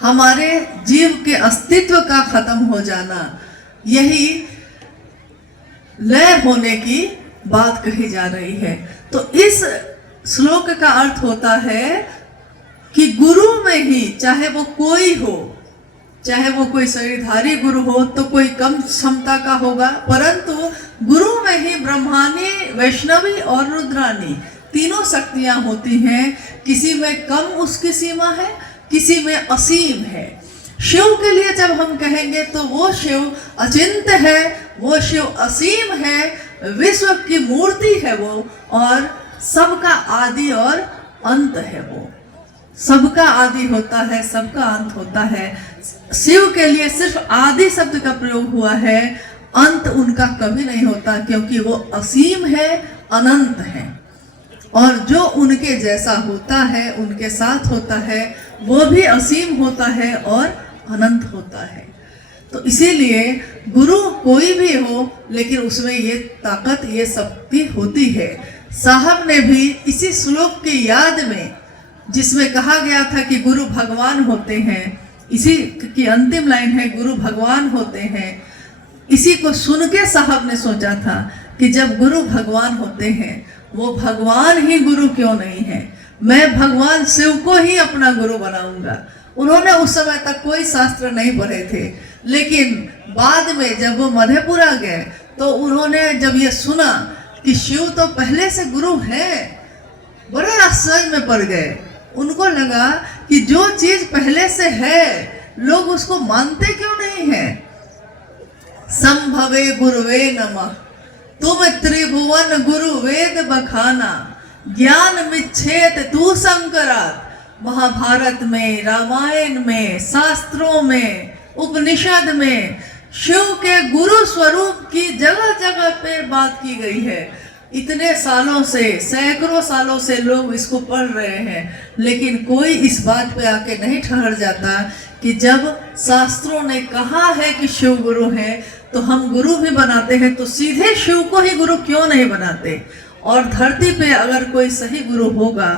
हमारे जीव के अस्तित्व का खत्म हो जाना, यही लय होने की बात कही जा रही है। तो इस श्लोक का अर्थ होता है कि गुरु में ही, चाहे वो कोई हो, चाहे वो कोई शरीरधारी गुरु हो तो कोई कम क्षमता का होगा, परंतु गुरु में ही ब्रह्मानी, वैष्णवी और रुद्रानी तीनों शक्तियां होती हैं। किसी में कम उसकी सीमा है, किसी में असीम है। शिव के लिए जब हम कहेंगे तो वो शिव अचिंत्य है, वो शिव असीम है, विश्व की मूर्ति है वो, और सबका आदि और अंत है वो। सबका आदि होता है, सबका अंत होता है। शिव के लिए सिर्फ आदि शब्द का प्रयोग हुआ है, अंत उनका कभी नहीं होता, क्योंकि वो असीम है, अनंत है। और जो उनके जैसा होता है, उनके साथ होता है, वो भी असीम होता है और अनंत होता है। तो इसीलिए गुरु कोई भी हो, लेकिन उसमें ये ताकत, ये शक्ति होती है। साहब ने भी इसी श्लोक की याद में, जिसमें कहा गया था कि गुरु भगवान होते हैं, इसी की अंतिम लाइन है गुरु भगवान होते हैं, इसी को सुन के साहब ने सोचा था कि जब गुरु भगवान होते हैं, वो भगवान ही गुरु क्यों नहीं है, मैं भगवान शिव को ही अपना गुरु बनाऊंगा। उन्होंने उस समय तक कोई शास्त्र नहीं पढ़े थे, लेकिन बाद में जब वो मधेपुरा गए तो उन्होंने जब ये सुना कि शिव तो पहले से गुरु है, बड़े आश्चर्य में पड़ गए। उनको लगा कि जो चीज पहले से है लोग उसको मानते क्यों नहीं है। संभवे गुरुवे नमः, तुम त्रिभुवन गुरु वेद बखाना, ज्ञान मिच्छेद तू शंकरात। महाभारत में, रामायण में, शास्त्रों में, उपनिषद में शिव के गुरु स्वरूप की जगह जगह पे बात की गई है। इतने सालों से, सैकड़ों सालों से लोग इसको पढ़ रहे हैं, लेकिन कोई इस बात पे आके नहीं ठहर जाता कि जब शास्त्रों ने कहा है कि शिव गुरु है, तो हम गुरु भी बनाते हैं, तो सीधे शिव को ही गुरु क्यों नहीं बनाते। और धरती पे अगर कोई सही गुरु होगा,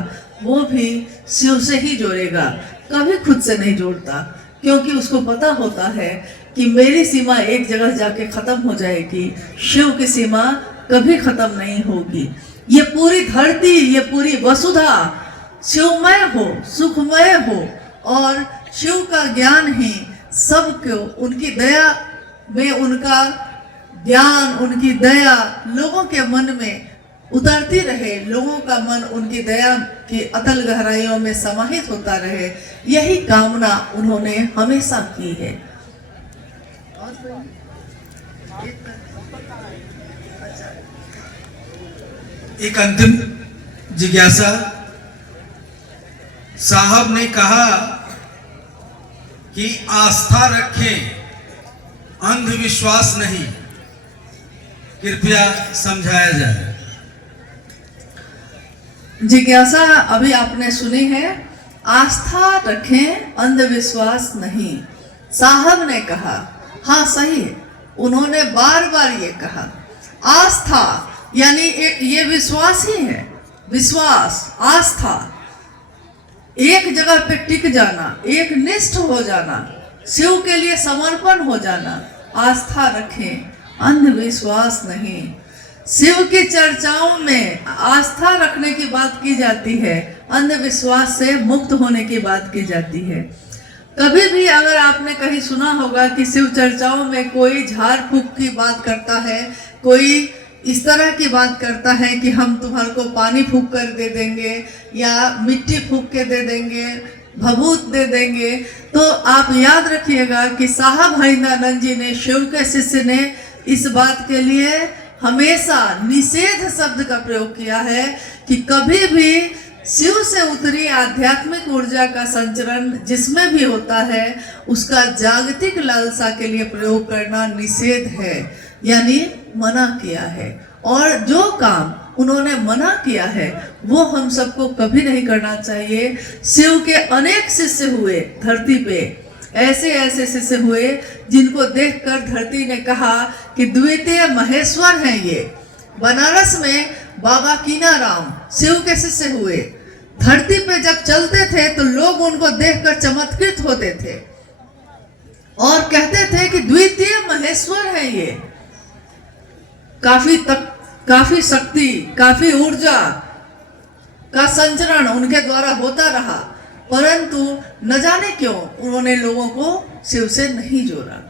वो भी शिव से ही जोड़ेगा, कभी खुद से नहीं जोड़ता, क्योंकि उसको पता होता है कि मेरी सीमा एक जगह जाके खत्म हो जाएगी, शिव की सीमा कभी खत्म नहीं होगी। ये पूरी धरती, ये पूरी वसुधा शिवमय हो, सुखमय हो, और शिव का ज्ञान ही सबको, उनकी दया में उनका ज्ञान, उनकी दया लोगों के मन में उतरती रहे, लोगों का मन उनकी दया की अतल गहराइयों में समाहित होता रहे, यही कामना उन्होंने हमेशा की है। एक अंतिम जिज्ञासा, साहब ने कहा कि आस्था रखें, अंधविश्वास नहीं, कृपया समझाया जाए। जिज्ञासा अभी आपने सुनी है, आस्था रखें, अंधविश्वास नहीं। साहब ने कहा, हाँ सही है, उन्होंने बार बार ये कहा। आस्था यानी एक ये विश्वास ही है, विश्वास, आस्था, एक जगह पे टिक जाना, एक निष्ठ हो जाना, शिव के लिए समर्पण हो जाना। आस्था रखें, अंधविश्वास नहीं। शिव की चर्चाओं में आस्था रखने की बात की जाती है, अंधविश्वास से मुक्त होने की बात की जाती है। कभी भी अगर आपने कहीं सुना होगा कि शिव चर्चाओं में कोई झाड़ फूक की बात करता है, कोई इस तरह की बात करता है कि हम तुम्हारे को पानी फूक कर दे देंगे या मिट्टी फूक के दे देंगे, भभूत दे देंगे, तो आप याद रखिएगा कि साहब हरिंद्रानंद जी ने, शिव के शिष्य ने, इस बात के लिए हमेशा निषेध शब्द का प्रयोग किया है कि कभी भी शिव से उतरी आध्यात्मिक ऊर्जा का संचरण जिसमें भी होता है, उसका जागतिक लालसा के लिए प्रयोग करना निषेध है, यानी मना किया है। और जो काम उन्होंने मना किया है वो हम सबको कभी नहीं करना चाहिए। शिव के अनेक शिष्य हुए धरती पे, ऐसे ऐसे शिष्य हुए जिनको देखकर धरती ने कहा कि द्वितीय महेश्वर हैं ये, बनारस में बाबा कीनाराम शिव के शिष्य हुए। धरती पे जब चलते थे तो लोग उनको देखकर चमत्कृत होते थे और कहते थे कि द्वितीय महेश्वर है ये। काफी शक्ति, काफी ऊर्जा का संचरण उनके द्वारा होता रहा, परंतु न जाने क्यों उन्होंने लोगों को शिव से नहीं जोड़ा।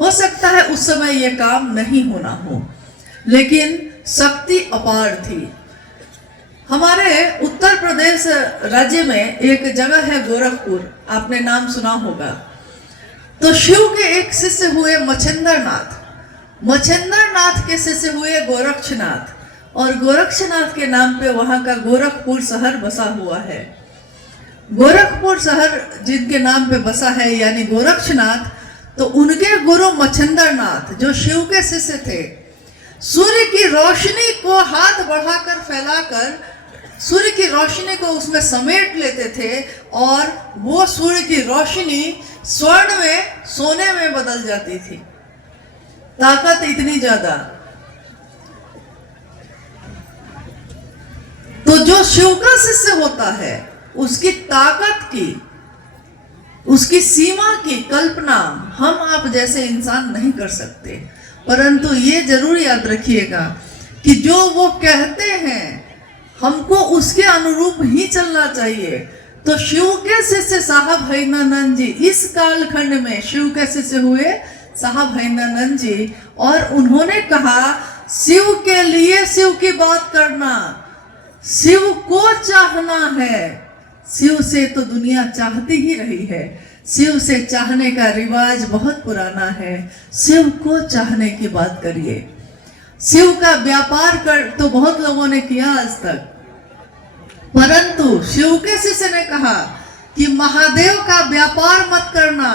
हो सकता है उस समय ये काम नहीं होना हो, लेकिन शक्ति अपार थी। हमारे उत्तर प्रदेश राज्य में एक जगह है गोरखपुर, आपने नाम सुना होगा। तो शिव के एक शिष्य हुए मच्छिंद्रनाथ, मच्छिंद्रनाथ के शिष्य हुए गोरक्षनाथ, और गोरक्षनाथ के नाम पे वहां का गोरखपुर शहर बसा हुआ है। गोरखपुर शहर जिनके नाम पे बसा है यानी गोरक्षनाथ, तो उनके गुरु मच्छिंद्रनाथ जो शिव के शिष्य थे, सूर्य की रोशनी को हाथ बढ़ाकर फैलाकर सूर्य की रोशनी को उसमें समेट लेते थे और वो सूर्य की रोशनी स्वर्ण में, सोने में बदल जाती थी। ताकत इतनी ज्यादा। तो जो शिव का शिष्य होता है उसकी ताकत की, उसकी सीमा की कल्पना हम आप जैसे इंसान नहीं कर सकते। परंतु ये जरूर याद रखिएगा कि जो वो कहते हैं हमको उसके अनुरूप ही चलना चाहिए। तो शिव के शिष्य साहब हैदरानंद जी इस कालखंड में शिव के शिष्य हुए साहब हैदरानंद जी, और उन्होंने कहा शिव के लिए शिव की बात करना, शिव को चाहना है। शिव से तो दुनिया चाहती ही रही है, शिव से चाहने का रिवाज बहुत पुराना है। शिव को चाहने की बात करिए। शिव का व्यापार कर तो बहुत लोगों ने किया आज तक, परंतु शिव के शिष्य ने कहा कि महादेव का व्यापार मत करना,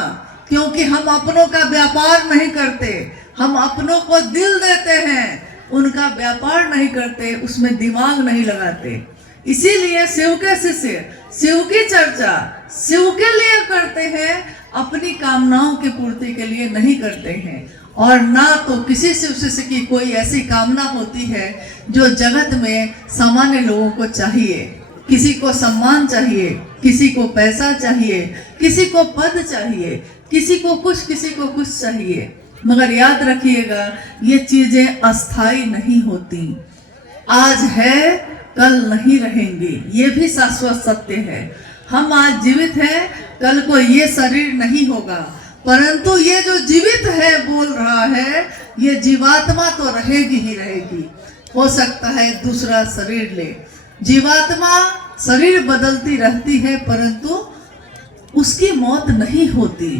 क्योंकि हम अपनों का व्यापार नहीं करते, हम अपनों को दिल देते हैं, उनका व्यापार नहीं करते, उसमें दिमाग नहीं लगाते। इसीलिए शिव के शिष्य शिव की चर्चा शिव के लिए करते हैं, अपनी कामनाओं की पूर्ति के लिए नहीं करते हैं। और ना तो किसी शिव शिष्य की कोई ऐसी कामना होती है जो जगत में सामान्य लोगों को चाहिए। किसी को सम्मान चाहिए, किसी को पैसा चाहिए, किसी को पद चाहिए, किसी को कुछ चाहिए। मगर याद रखिएगा ये चीजें अस्थाई नहीं होती। आज है कल नहीं रहेंगी, ये भी शाश्वत सत्य है। हम आज जीवित हैं, कल को ये शरीर नहीं होगा, परंतु ये जो जीवित है बोल रहा है, ये जीवात्मा तो रहेगी ही रहेगी। हो सकता है दूसरा शरीर ले। जीवात्मा शरीर बदलती रहती है, परंतु उसकी मौत नहीं होती।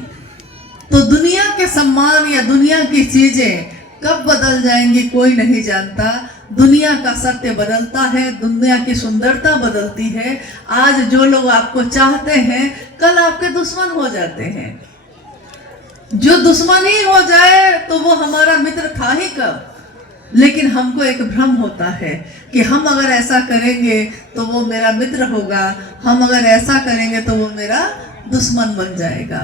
तो दुनिया के सम्मान या दुनिया की चीजें कब बदल जाएंगी कोई नहीं जानता। दुनिया का सत्य बदलता है, दुनिया की सुंदरता बदलती है। आज जो लोग आपको चाहते हैं कल आपके दुश्मन हो जाते हैं। जो दुश्मन ही हो जाए तो वो हमारा मित्र था ही कब। लेकिन हमको एक भ्रम होता है कि हम अगर ऐसा करेंगे तो वो मेरा मित्र होगा, हम अगर ऐसा करेंगे तो वो मेरा दुश्मन बन जाएगा।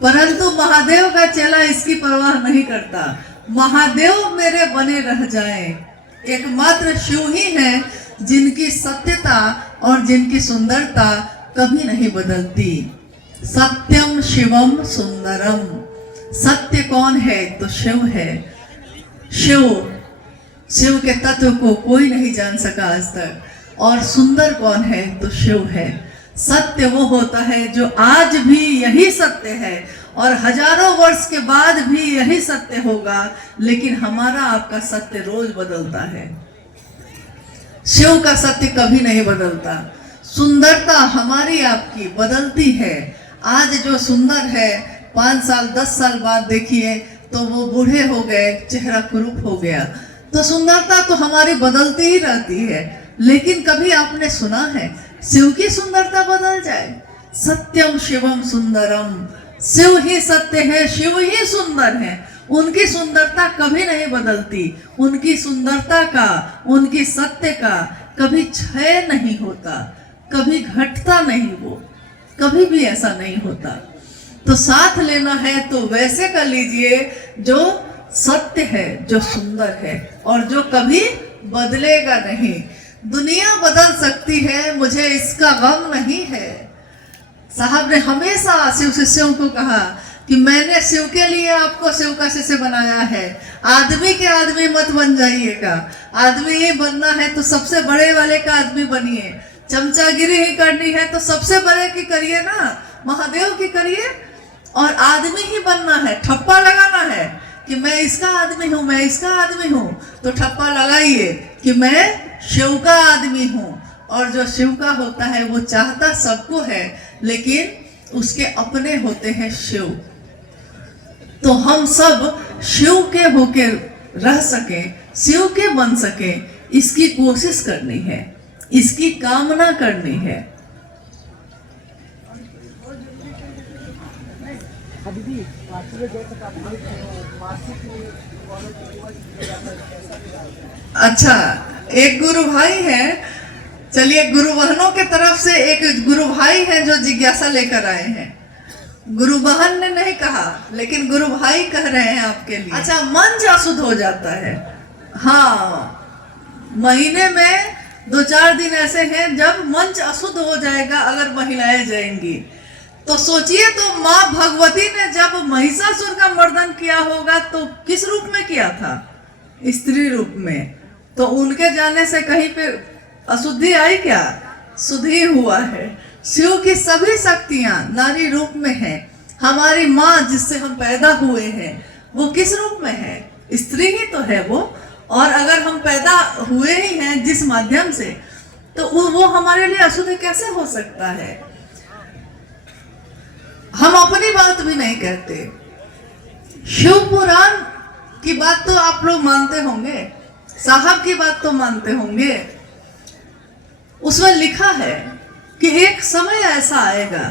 परंतु महादेव का चेला इसकी परवाह नहीं करता। महादेव मेरे बने रह जाएं। एकमात्र शिव ही है जिनकी सत्यता और जिनकी सुंदरता कभी नहीं बदलती। सत्यम शिवम सुंदरम। सत्य कौन है तो शिव है। शिव के तत्व को कोई नहीं जान सका आज तक। और सुंदर कौन है तो शिव है। सत्य वो होता है जो आज भी यही सत्य है और हजारों वर्ष के बाद भी यही सत्य होगा। लेकिन हमारा आपका सत्य रोज बदलता है, शिव का सत्य कभी नहीं बदलता। सुंदरता हमारी आपकी बदलती है। आज जो सुंदर है 5 साल 10 साल बाद देखिए तो वो बूढ़े हो गए, चेहरा कुरूप हो गया। तो सुंदरता तो हमारी बदलती ही रहती है। लेकिन कभी आपने सुना है शिव की सुंदरता बदल जाए? सत्यम शिवम सुंदरम। शिव ही सत्य है, शिव ही सुंदर है। उनकी सुंदरता कभी नहीं बदलती। उनकी सुंदरता का, उनकी सत्य का कभी क्षय नहीं होता, कभी घटता नहीं। वो कभी भी ऐसा नहीं होता। तो साथ लेना है तो वैसे कर लीजिए जो सत्य है, जो सुंदर है और जो कभी बदलेगा नहीं। दुनिया बदल सकती है, मुझे इसका गम नहीं है। साहब ने हमेशा शिव शिष्यों को कहा कि मैंने शिव के लिए आपको शिव का शिष्य बनाया है। आदमी के आदमी मत बन जाइएगा। आदमी ही बनना है तो सबसे बड़े वाले का आदमी बनिए। चमचागिरी ही करनी है तो सबसे बड़े की करिए ना, महादेव की करिए। और आदमी ही बनना है, ठप्पा लगाना है कि मैं इसका आदमी हूँ, मैं इसका आदमी हूँ, तो ठप्पा लगाइए कि मैं शिव का आदमी हूँ। और जो शिव का होता है वो चाहता सबको है, लेकिन उसके अपने होते हैं शिव। तो हम सब शिव के होके रह सके, शिव के बन सके, इसकी कोशिश करनी है, इसकी कामना करनी है। अच्छा, एक गुरु भाई है, चलिए गुरु बहनों के तरफ से एक गुरु भाई है जो जिज्ञासा लेकर आए हैं। गुरु बहन ने नहीं कहा, लेकिन गुरु भाई कह रहे हैं आपके लिए। अच्छा, मंच अशुद्ध हो जाता है। हाँ, महीने में 2-4 दिन ऐसे हैं जब मंच अशुद्ध हो जाएगा अगर महिलाएं जाएंगी। तो सोचिए, तो माँ भगवती ने जब महिषासुर का मर्दन किया होगा तो किस रूप में किया था? स्त्री रूप में। तो उनके जाने से कहीं पे अशुद्धि आई क्या? शुद्ध ही हुआ है। शिव की सभी शक्तियां नारी रूप में है। हमारी माँ जिससे हम पैदा हुए हैं वो किस रूप में है? स्त्री ही तो है वो। और अगर हम पैदा हुए ही हैं जिस माध्यम से, तो वो हमारे लिए अशुद्ध कैसे हो सकता है? हम अपनी बात भी नहीं कहते। शिव पुराण की बात तो आप लोग मानते होंगे, साहब की बात तो मानते होंगे। उसमें लिखा है कि एक समय ऐसा आएगा,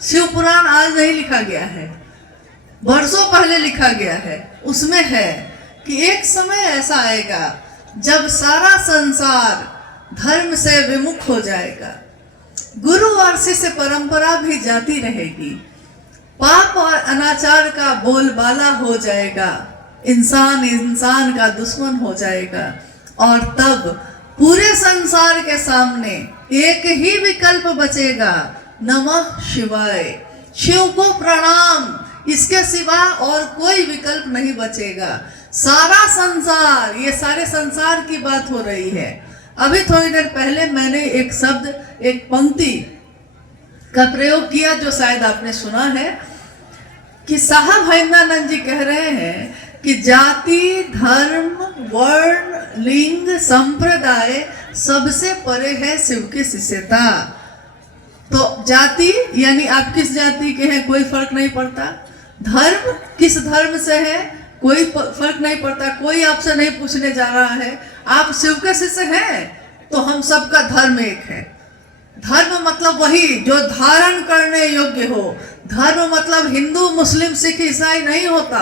शिव पुराण आज नहीं लिखा गया है, वर्षों पहले लिखा गया है। उसमें है कि एक समय ऐसा आएगा जब सारा संसार धर्म से विमुख हो जाएगा, गुरु और शिष्य परंपरा भी जाती रहेगी, पाप और अनाचार का बोलबाला हो जाएगा, इंसान इंसान का दुश्मन हो जाएगा। और तब पूरे संसार के सामने एक ही विकल्प बचेगा, नमः शिवाय, शिव को प्रणाम। इसके सिवा और कोई विकल्प नहीं बचेगा। सारा संसार, ये सारे संसार की बात हो रही है। अभी थोड़ी देर पहले मैंने एक शब्द, एक पंक्ति का प्रयोग किया जो शायद आपने सुना है कि साहब हरिंद्रानंद जी कह रहे हैं कि जाति, धर्म, वर्ण, लिंग, संप्रदाय सबसे परे है शिव की शिष्यता। तो जाति यानी आप किस जाति के हैं कोई फर्क नहीं पड़ता, धर्म किस धर्म से है कोई फर्क नहीं पड़ता, कोई आपसे नहीं पूछने जा रहा है। आप शिव के शिष्य हैं तो हम सबका धर्म एक है। धर्म मतलब वही जो धारण करने योग्य हो। धर्म मतलब हिंदू, मुस्लिम, सिख, ईसाई नहीं होता।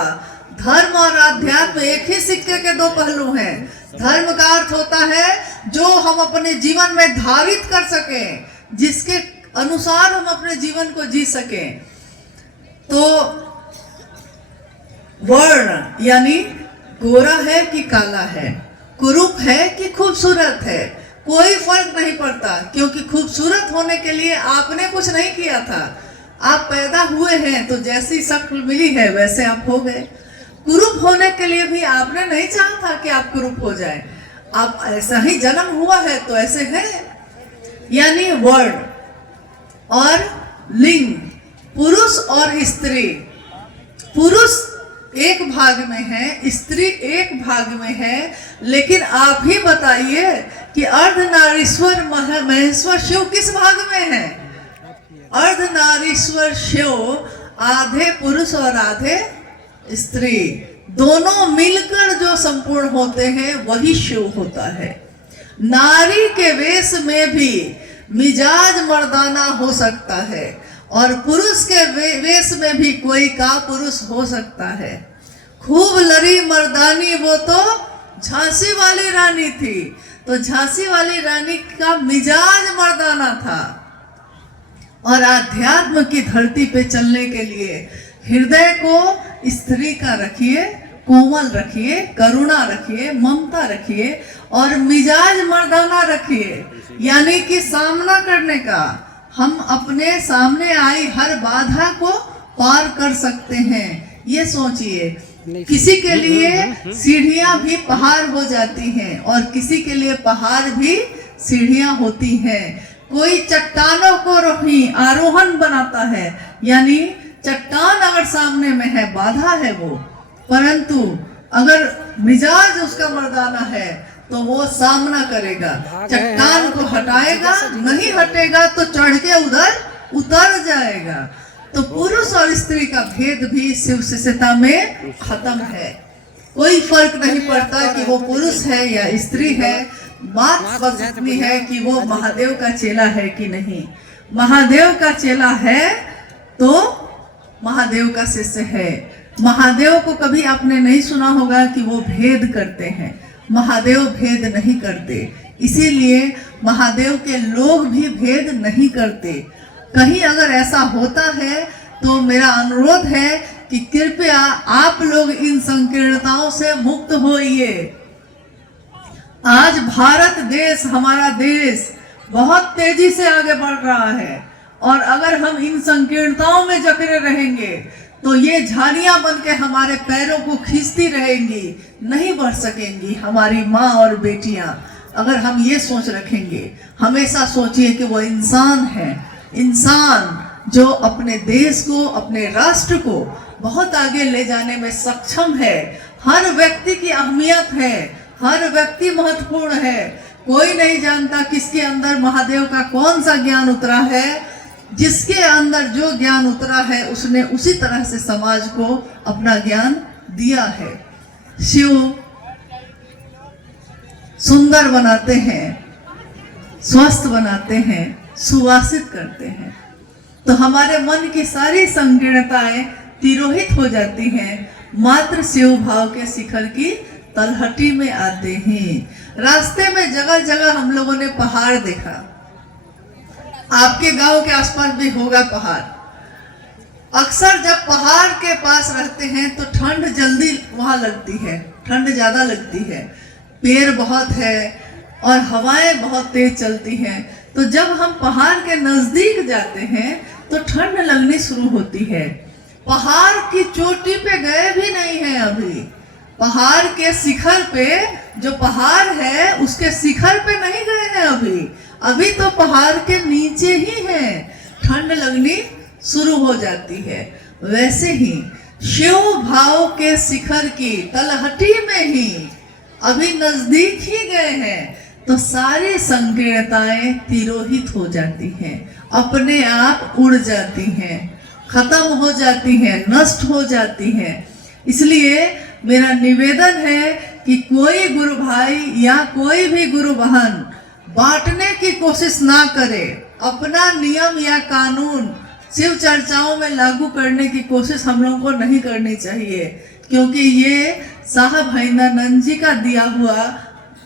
धर्म और आध्यात्म एक ही सिक्के के दो पहलू हैं। धर्म का अर्थ होता है जो हम अपने जीवन में धारित कर सकें, जिसके अनुसार हम अपने जीवन को जी सकें। तो वर्ण यानी गोरा है कि काला है, कुरूप है कि खूबसूरत है, कोई फर्क नहीं पड़ता, क्योंकि खूबसूरत होने के लिए आपने कुछ नहीं किया था। आप पैदा हुए हैं तो जैसी शक्ल मिली है वैसे आप हो गए। कुरूप होने के लिए भी आपने नहीं चाहा था कि आप कुरूप हो जाए, आप ऐसा ही जन्म हुआ है तो ऐसे है। यानी वर्ण और लिंग, पुरुष और स्त्री, पुरुष एक भाग में है, स्त्री एक भाग में है। लेकिन आप ही बताइए कि अर्धनारीश्वर महेश्वर शिव किस भाग में है? अर्धनारीश्वर शिव आधे पुरुष और आधे स्त्री, दोनों मिलकर जो संपूर्ण होते हैं वही शिव होता है। नारी के वेश में भी मिजाज मर्दाना हो सकता है और पुरुष के वेश में भी कोई का पुरुष हो सकता है। खूब लड़ी मर्दानी वो तो झांसी वाली रानी थी, तो झांसी वाली रानी का मिजाज मर्दाना था। और आध्यात्म की धरती पे चलने के लिए हृदय को स्त्री का रखिए कोमल रखिए, करुणा रखिए, ममता रखिए और मिजाज मर्दाना रखिए, यानी कि सामना करने का। हम अपने सामने आई हर बाधा को पार कर सकते हैं, ये सोचिए। किसी के लिए सीढ़ियां भी पहाड़ हो जाती हैं और किसी के लिए पहाड़ भी सीढ़ियां होती हैं। कोई चट्टानों को आरोहण बनाता है, यानी चट्टान अगर सामने में है, बाधा है वो, परंतु अगर मिजाज उसका मर्दाना है तो वो सामना करेगा, चट्टान को हटाएगा, नहीं हटेगा तो चढ़ के उधर उतर जाएगा। तो पुरुष और स्त्री का भेद भी शिव शिष्यता में खत्म है। कोई फर्क नहीं पड़ता कि वो पुरुष है या स्त्री है, बात बस इतनी है कि वो महादेव का चेला है कि नहीं। महादेव का चेला है तो महादेव का शिष्य है। महादेव को कभी आपने नहीं सुना होगा कि वो भेद करते हैं, महादेव भेद नहीं करते, इसीलिए महादेव के लोग भी भेद नहीं करते। कहीं अगर ऐसा होता है तो मेरा अनुरोध है कि कृपया आप लोग इन संकीर्णताओं से मुक्त होइए। आज भारत देश, हमारा देश बहुत तेजी से आगे बढ़ रहा है और अगर हम इन संकीर्णताओं में जकड़े रहेंगे तो ये झाड़ियां बन के हमारे पैरों को खींचती रहेंगी, नहीं बढ़ सकेंगी हमारी माँ और बेटियां। अगर हम ये सोच रखेंगे, हमेशा सोचिए कि वो इंसान है, इंसान जो अपने देश को, अपने राष्ट्र को बहुत आगे ले जाने में सक्षम है। हर व्यक्ति की अहमियत है, हर व्यक्ति महत्वपूर्ण है। कोई नहीं जानता किसके अंदर महादेव का कौन सा ज्ञान उतरा है। जिसके अंदर जो ज्ञान उतरा है उसने उसी तरह से समाज को अपना ज्ञान दिया है। शिव सुंदर बनाते हैं, स्वस्थ बनाते हैं, सुवासित करते हैं, तो हमारे मन की सारी संकीर्णताएं तिरोहित हो जाती हैं। मात्र शिव भाव के शिखर की तलहटी में आते हैं। रास्ते में जगह जगह हम लोगों ने पहाड़ देखा, आपके गांव के आसपास भी होगा पहाड़। अक्सर जब पहाड़ के पास रहते हैं तो ठंड जल्दी वहां लगती है, ठंड ज्यादा लगती है, पेड़ बहुत है और हवाएं बहुत तेज चलती हैं। तो जब हम पहाड़ के नजदीक जाते हैं तो ठंड लगनी शुरू होती है। पहाड़ की चोटी पे गए भी नहीं है अभी, पहाड़ के शिखर पे, जो पहाड़ है उसके शिखर पे नहीं गए हैं अभी तो पहाड़ के नीचे ही है, ठंड लगनी शुरू हो जाती है। वैसे ही शिव भाव के शिखर की तलहटी में ही अभी नजदीक ही गए हैं तो सारी संकीर्णताएं तिरोहित हो जाती हैं, अपने आप उड़ जाती हैं, खत्म हो जाती हैं, नष्ट हो जाती हैं। इसलिए मेरा निवेदन है कि कोई गुरु भाई या कोई भी गुरु बहन बांटने की कोशिश ना करे, अपना नियम या कानून शिव चर्चाओं में लागू करने की कोशिश हम लोगों को नहीं करनी चाहिए, क्योंकि ये साहब हैदरानंद जी का दिया हुआ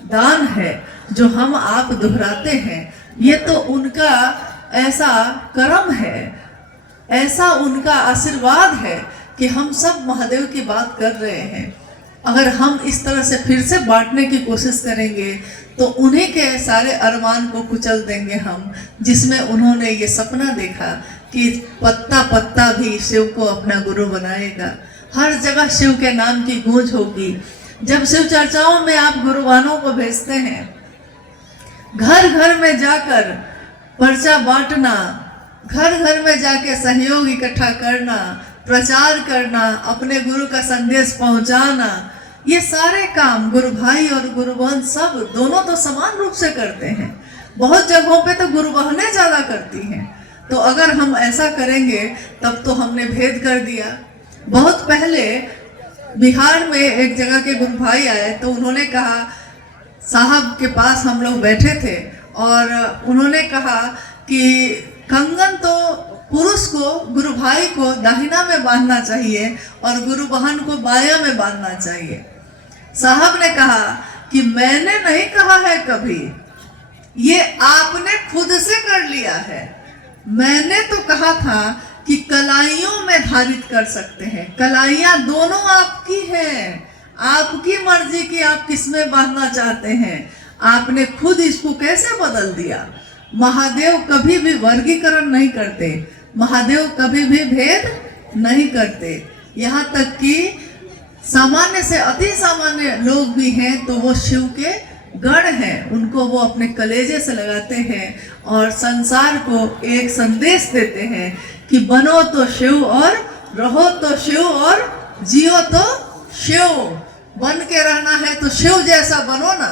दान है जो हम आप दोहराते हैं। ये तो उनका ऐसा कर्म है, ऐसा उनका आशीर्वाद है कि हम सब महादेव की बात कर रहे हैं। अगर हम इस तरह से फिर से बांटने की कोशिश करेंगे तो उन्हीं के सारे अरमान को कुचल देंगे हम, जिसमें उन्होंने ये सपना देखा कि पत्ता पत्ता भी शिव को अपना गुरु बनाएगा, हर जगह शिव के नाम की गूंज होगी। जब शिव चर्चाओं में आप गुरुवानों को भेजते हैं, घर घर में जाकर पर्चा बांटना, घर घर में जाके सहयोग इकट्ठा करना, प्रचार करना, अपने गुरु का संदेश पहुंचाना, ये सारे काम गुरु भाई और गुरु बहन सब दोनों तो समान रूप से करते हैं। बहुत जगहों पे तो गुरु बहनें ज्यादा करती हैं। तो अगर हम ऐसा करेंगे तब तो हमने भेद कर दिया। बहुत पहले बिहार में एक जगह के गुरु भाई आए तो उन्होंने कहा, साहब के पास हम लोग बैठे थे और उन्होंने कहा कि कंगन तो पुरुष को, गुरु भाई को दाहिना में बांधना चाहिए और गुरु बहन को बाया में बांधना चाहिए। साहब ने कहा कि मैंने नहीं कहा है कभी, ये आपने खुद से कर लिया है। मैंने तो कहा था कि कलाइयों में धारित कर सकते हैं, कलाइयां दोनों आपकी हैं, आपकी मर्जी कि आप किसमें बांधना चाहते हैं। आपने खुद इसको कैसे बदल दिया। महादेव कभी भी वर्गीकरण नहीं करते, महादेव कभी भी भेद नहीं करते। यहाँ तक कि सामान्य से अति सामान्य लोग भी हैं तो वो शिव के गण हैं, उनको वो अपने कलेजे से लगाते हैं और संसार को एक संदेश देते हैं कि बनो तो शिव और रहो तो शिव और जियो तो शिव। बन के रहना है तो शिव जैसा बनो ना।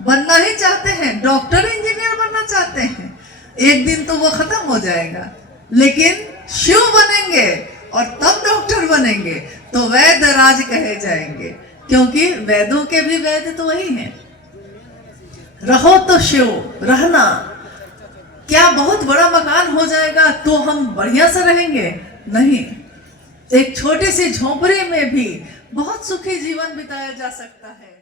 बनना ही चाहते हैं, डॉक्टर इंजीनियर बनना चाहते हैं, एक दिन तो वो खत्म हो जाएगा, लेकिन शिव बनेंगे और तब डॉक्टर बनेंगे तो वैद्य राज कहे जाएंगे, क्योंकि वेदों के भी वैद्य तो वही हैं। रहो तो शिव, रहना क्या बहुत बड़ा मकान हो जाएगा तो हम बढ़िया से रहेंगे? नहीं, एक छोटी सी झोपड़ी में भी बहुत सुखी जीवन बिताया जा सकता है।